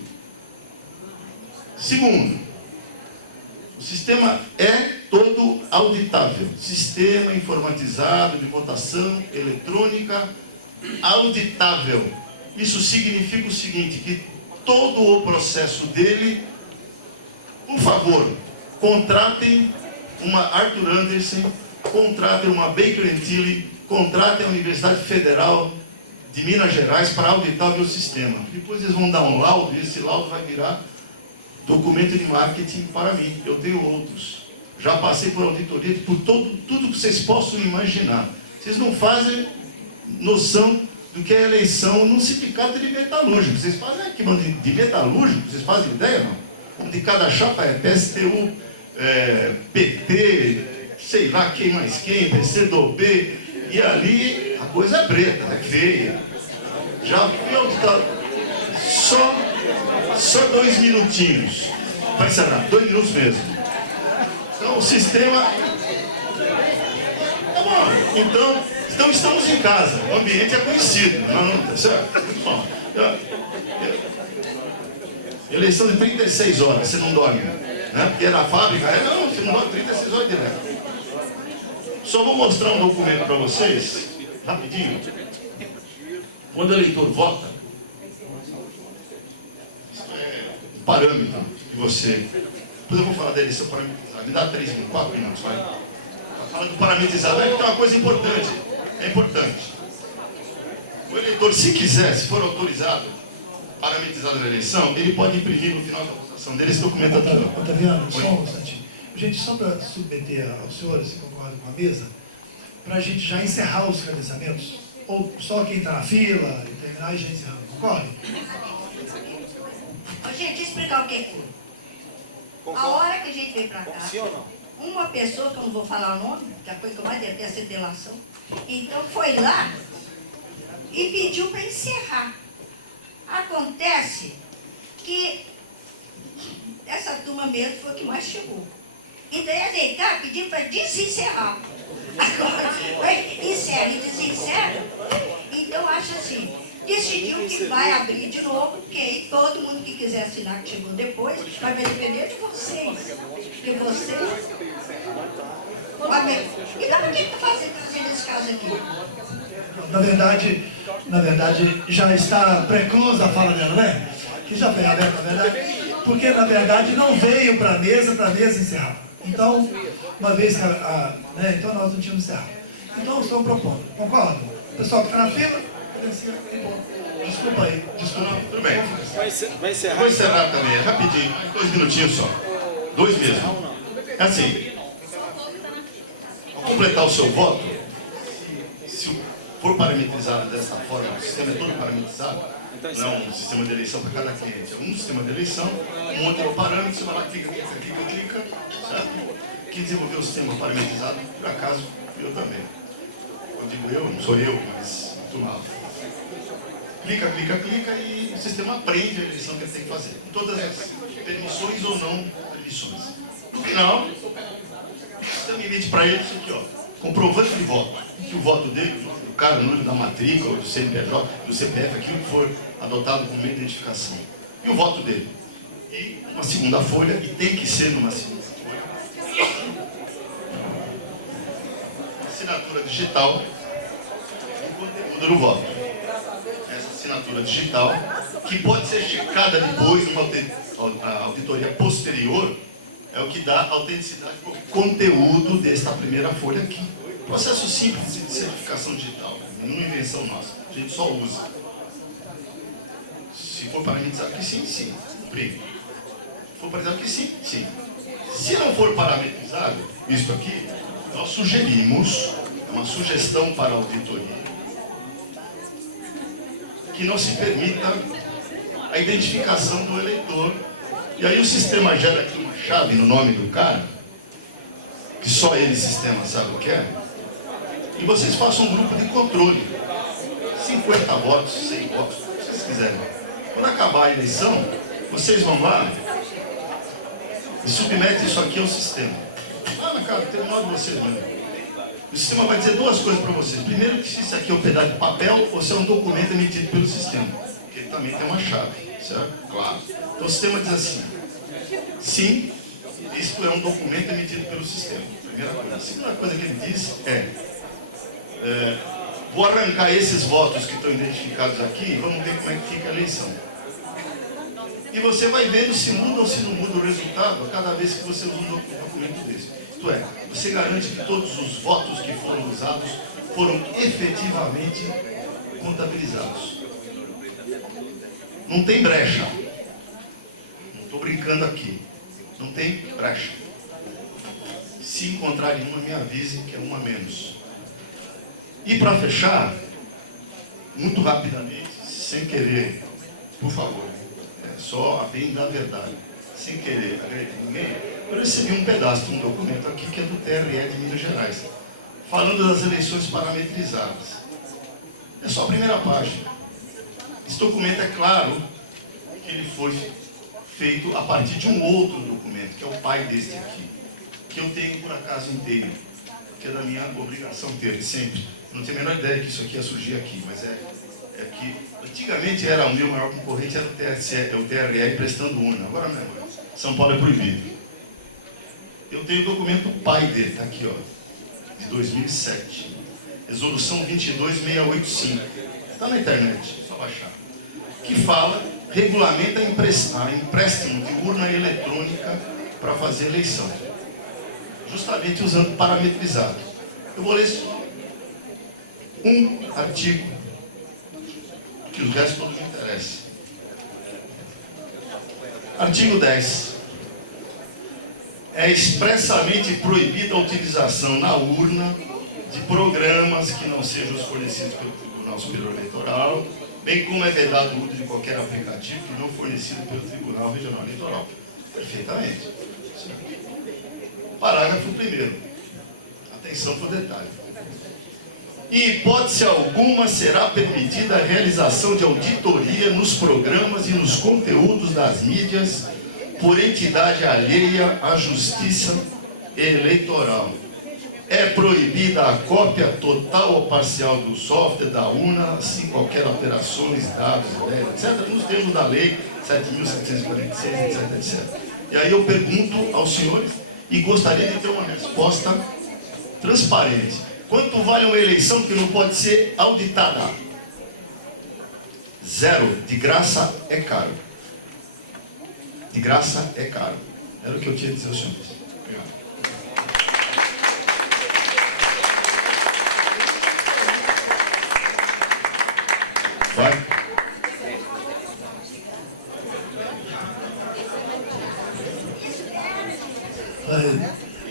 Segundo, o sistema é todo auditável. Sistema informatizado de votação eletrônica auditável. Isso significa o seguinte, que todo o processo dele, por favor, contratem uma Arthur Andersen, contratem uma Baker & Tilly, contratem a Universidade Federal de Minas Gerais para auditar o meu sistema. Depois eles vão dar um laudo, e esse laudo vai virar documento de marketing para mim. Eu tenho outros. Já passei por auditoria, por tudo que vocês possam imaginar. Vocês não fazem noção do que é a eleição num sindicato de metalúrgico. Vocês fazem aqui, mano, de metalúrgico? Vocês fazem ideia, não? Como de cada chapa é PSTU, PT, sei lá quem mais quem, PCdoB, e ali a coisa é preta, é feia. Já fui auditado. Só 2 minutinhos. Vai encerrar, 2 minutos mesmo. Então o sistema... Tá bom, então estamos em casa, o ambiente é conhecido, não, certo? Bom, eleição de 36 horas, você não dorme, né? Porque na fábrica, não, você não dorme 36 horas direto. Só vou mostrar um documento para vocês, rapidinho. Quando o eleitor vota, isso é um parâmetro que você... Depois eu vou falar da eleição parametrizada, me dá 4 minutos, vai. Tá falando do parametrizado, é uma coisa importante. É importante. O eleitor, se quiser, se for autorizado, parametrizado na eleição, ele pode imprimir no final da votação dele esse documento aqui. Otaviano, só um instantinho. Gente, só para submeter aos senhores, se concordam com a mesa, para a gente já encerrar os credenciamentos, ou só quem está na fila, e terminar e já encerramos, concorda? Gente, deixa eu explicar o que é. A hora que a gente veio para cá, Sim ou não? uma pessoa, que eu não vou falar o nome, que a coisa que eu mais detesto é delação, então foi lá e pediu para encerrar. Acontece que essa turma mesmo foi a que mais chegou. E daí a Deitar pediu para desencerrar. Agora, encerra e desencerra. Então, acho assim, decidiu que vai abrir de novo, porque aí todo mundo que quiser assinar, que chegou depois, vai depender de vocês. De vocês. E dá para que está fazendo esse caso aqui? Na verdade, já está preclusa a fala dela, né? Que já foi aberta, na verdade. Porque, na verdade, não veio para a mesa encerrar. Então, uma vez que então nós não tínhamos encerrado. Então, eu estou propondo. Concordo? O pessoal que está na fila, desculpa aí. Tudo bem. Vai encerrar? Vou encerrar também, rapidinho. 2 minutinhos só. 2 mesmo. É assim. Ao completar o seu voto, se for parametrizado dessa forma, o sistema é todo parametrizado, não é um sistema de eleição para cada cliente, é um sistema de eleição, um monte de parâmetros, você vai lá, clica, certo? Quem desenvolveu o sistema parametrizado, por acaso, fui eu também. Eu digo eu, não sou eu, mas muito mal. Clica e o sistema aprende a eleição que ele tem que fazer. Todas as permissões ou não permissões. No final, o sistema emite para ele isso aqui, ó, comprovante de voto. Que o voto dele, do cara, o número da matrícula, do CNPJ, do CPF, aquilo que for adotado como identificação. E o voto dele. E uma segunda folha, e tem que ser numa segunda folha, assinatura digital do conteúdo do voto. Essa assinatura digital, que pode ser checada depois numa auditoria posterior, é o que dá autenticidade ao conteúdo desta primeira folha aqui. Processo simples de certificação digital, nenhuma invenção nossa, a gente só usa. Se for parametrizado que sim, cumprir. Se for parametrizado que sim. Se não for parametrizado, isso aqui, nós sugerimos, é uma sugestão para a auditoria, que não se permita a identificação do eleitor. E aí o sistema gera aqui uma chave no nome do cara, que só ele, sistema, sabe o que é. E vocês façam um grupo de controle. 50 votos, 100 votos, se vocês quiserem. Quando acabar a eleição, vocês vão lá e submetem isso aqui ao sistema. Lá na casa, tem um modo de vocês mesmo. O sistema vai dizer 2 coisas para vocês. Primeiro, que se isso aqui é um pedaço de papel ou se é um documento emitido pelo sistema. Porque ele também tem uma chave, certo? Claro. Então o sistema diz assim: sim, isto é um documento emitido pelo sistema. Primeira coisa. A segunda coisa que ele diz vou arrancar esses votos que estão identificados aqui e vamos ver como é que fica a eleição. E você vai vendo se muda ou se não muda o resultado a cada vez que você usa um documento desse. Isto é, você garante que todos os votos que foram usados foram efetivamente contabilizados. Não tem brecha. Não estou brincando aqui. Não tem brecha. Se encontrarem uma, me avise que é uma a menos. E para fechar, muito rapidamente, sem querer, por favor, só a bem da verdade, sem querer agredir ninguém, eu recebi um pedaço de um documento aqui que é do TRE de Minas Gerais, falando das eleições parametrizadas. É só a primeira página. Esse documento é claro que ele foi feito a partir de um outro documento, que é o pai deste aqui, que eu tenho por acaso inteiro, que é da minha obrigação ter sempre. Não tenho a menor ideia que isso aqui ia surgir aqui, mas é que antigamente era o meu maior concorrente, era o TRE prestando urna. Agora não, São Paulo é proibido. Eu tenho o documento pai dele, está aqui, ó, de 2007. Resolução 22685. Está na internet, é só baixar. Que fala, regulamenta empréstimo de urna eletrônica para fazer eleição. Justamente usando parametrizado. Eu vou ler um artigo, que os restos todos me interessam. Artigo 10. É expressamente proibida a utilização na urna de programas que não sejam os fornecidos pelo Tribunal Superior Eleitoral, bem como é vedado o uso de qualquer aplicativo que não fornecido pelo Tribunal Regional Eleitoral. Perfeitamente. Parágrafo 1º. Atenção para o detalhe. Em hipótese alguma será permitida a realização de auditoria nos programas e nos conteúdos das mídias por entidade alheia à justiça eleitoral. É proibida a cópia total ou parcial do software da UNA, assim qualquer alterações, dados, ideias, etc., nos termos da lei 7.746, etc., etc. E aí eu pergunto aos senhores, e gostaria de ter uma resposta transparente. Quanto vale uma eleição que não pode ser auditada? 0. De graça é caro. De graça é caro. Era o que eu tinha a dizer aos senhores. Obrigado. Vai.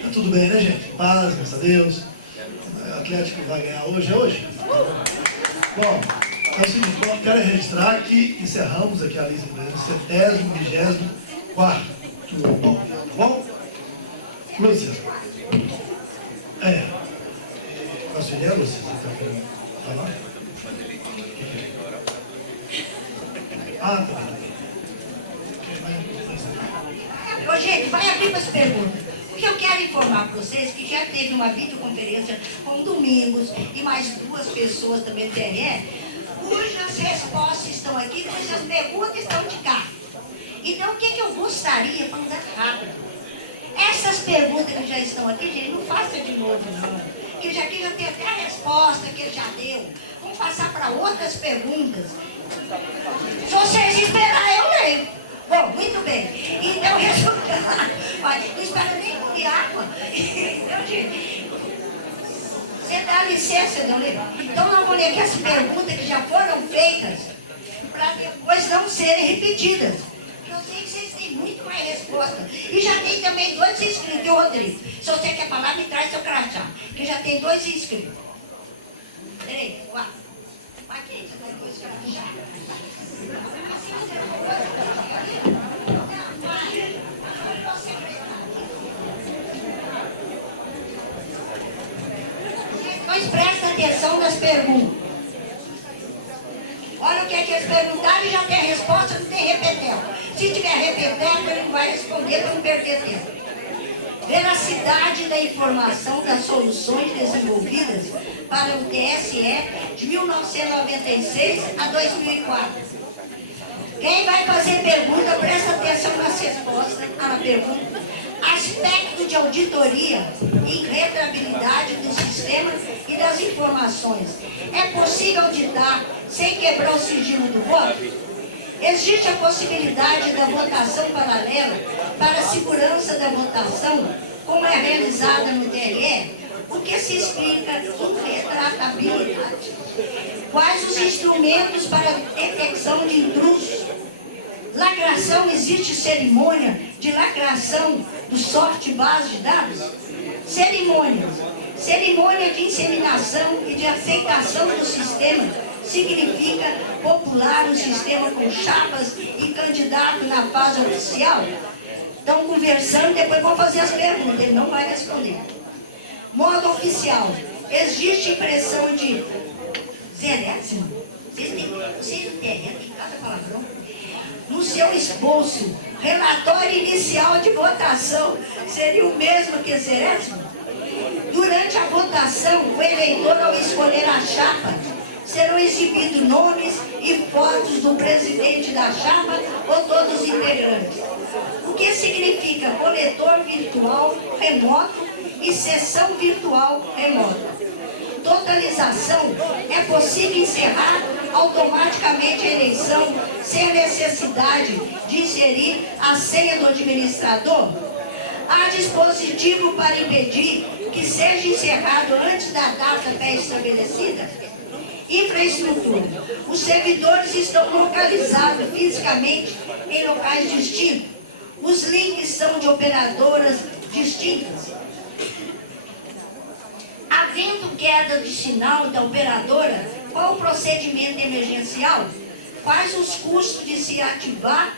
Tá tudo bem, né, gente? Paz, graças a Deus. O Atlético vai ganhar hoje, é hoje? Bom, é o seguinte, quero registrar que encerramos aqui a lista do 70º, 24º turno. Tá bom? Lúcia. Conselheiro, Lúcia, você está querendo falar? Tá bem. Ô, gente, vai abrir para as perguntas. O que eu quero informar para vocês que já teve uma videoconferência com o Domingos e mais 2 pessoas também do TRE, cujas respostas estão aqui, cujas perguntas estão de cá. Então, o que eu gostaria, para andar rápido? Essas perguntas que já estão aqui, gente, não faça de novo, não. Que já tem até a resposta que ele já deu. Vamos passar para outras perguntas. Se vocês esperarem, eu leio. Bom, muito bem. Então, resultado. Não espera nem comer água. Então, gente, você dá licença, não lê? Então, nós vamos ler aqui as perguntas que já foram feitas para depois não serem repetidas. Eu sei que vocês têm muito mais resposta. E já tem também 2 inscritos, viu, Rodrigo? Se você quer falar, me traz seu crachá. Que já tem 2 inscritos. 3, 4. Mas quem você tem 2 crachá? Mas presta atenção nas perguntas. Olha o que é que eles perguntaram e já tem a resposta, não tem repetel. Se tiver repetel, ele não vai responder para não perder tempo. Veracidade da informação das soluções desenvolvidas para o TSE de 1996 a 2004. Quem vai fazer pergunta, presta atenção nas respostas à pergunta. Aspecto de auditoria e retrabilidade do sistema e das informações. É possível auditar sem quebrar o sigilo do voto? Existe a possibilidade da votação paralela para a segurança da votação, como é realizada no TRE? O que se explica em retratabilidade? Quais os instrumentos para detecção de intrusos? Lacração, existe cerimônia de lacração do software base de dados? Cerimônia de inseminação e de aceitação do sistema significa popular o sistema com chapas e candidato na fase oficial? Estão conversando, depois vão fazer as perguntas, ele não vai responder. Modo oficial, existe impressão de zerésima? Vocês entendem cada palavrão? No seu esboço, relatório inicial de votação seria o mesmo que zerésima? Durante a votação, o eleitor, ao escolher a chapa, serão exibidos nomes e fotos do presidente da chapa ou todos os integrantes. O que significa coletor virtual remoto e sessão virtual remota? Totalização. É possível encerrar automaticamente a eleição sem necessidade de inserir a senha do administrador? Há dispositivo para impedir que seja encerrado antes da data pré-estabelecida? Infraestrutura. Os servidores estão localizados fisicamente em locais distintos. Os links são de operadoras distintas. Havendo queda de sinal da operadora, qual o procedimento emergencial? Quais os custos de se ativar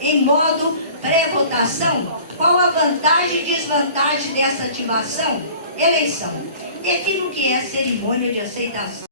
em modo Pré-votação. Qual a vantagem e desvantagem dessa ativação? Eleição. Defina o que é cerimônia de aceitação.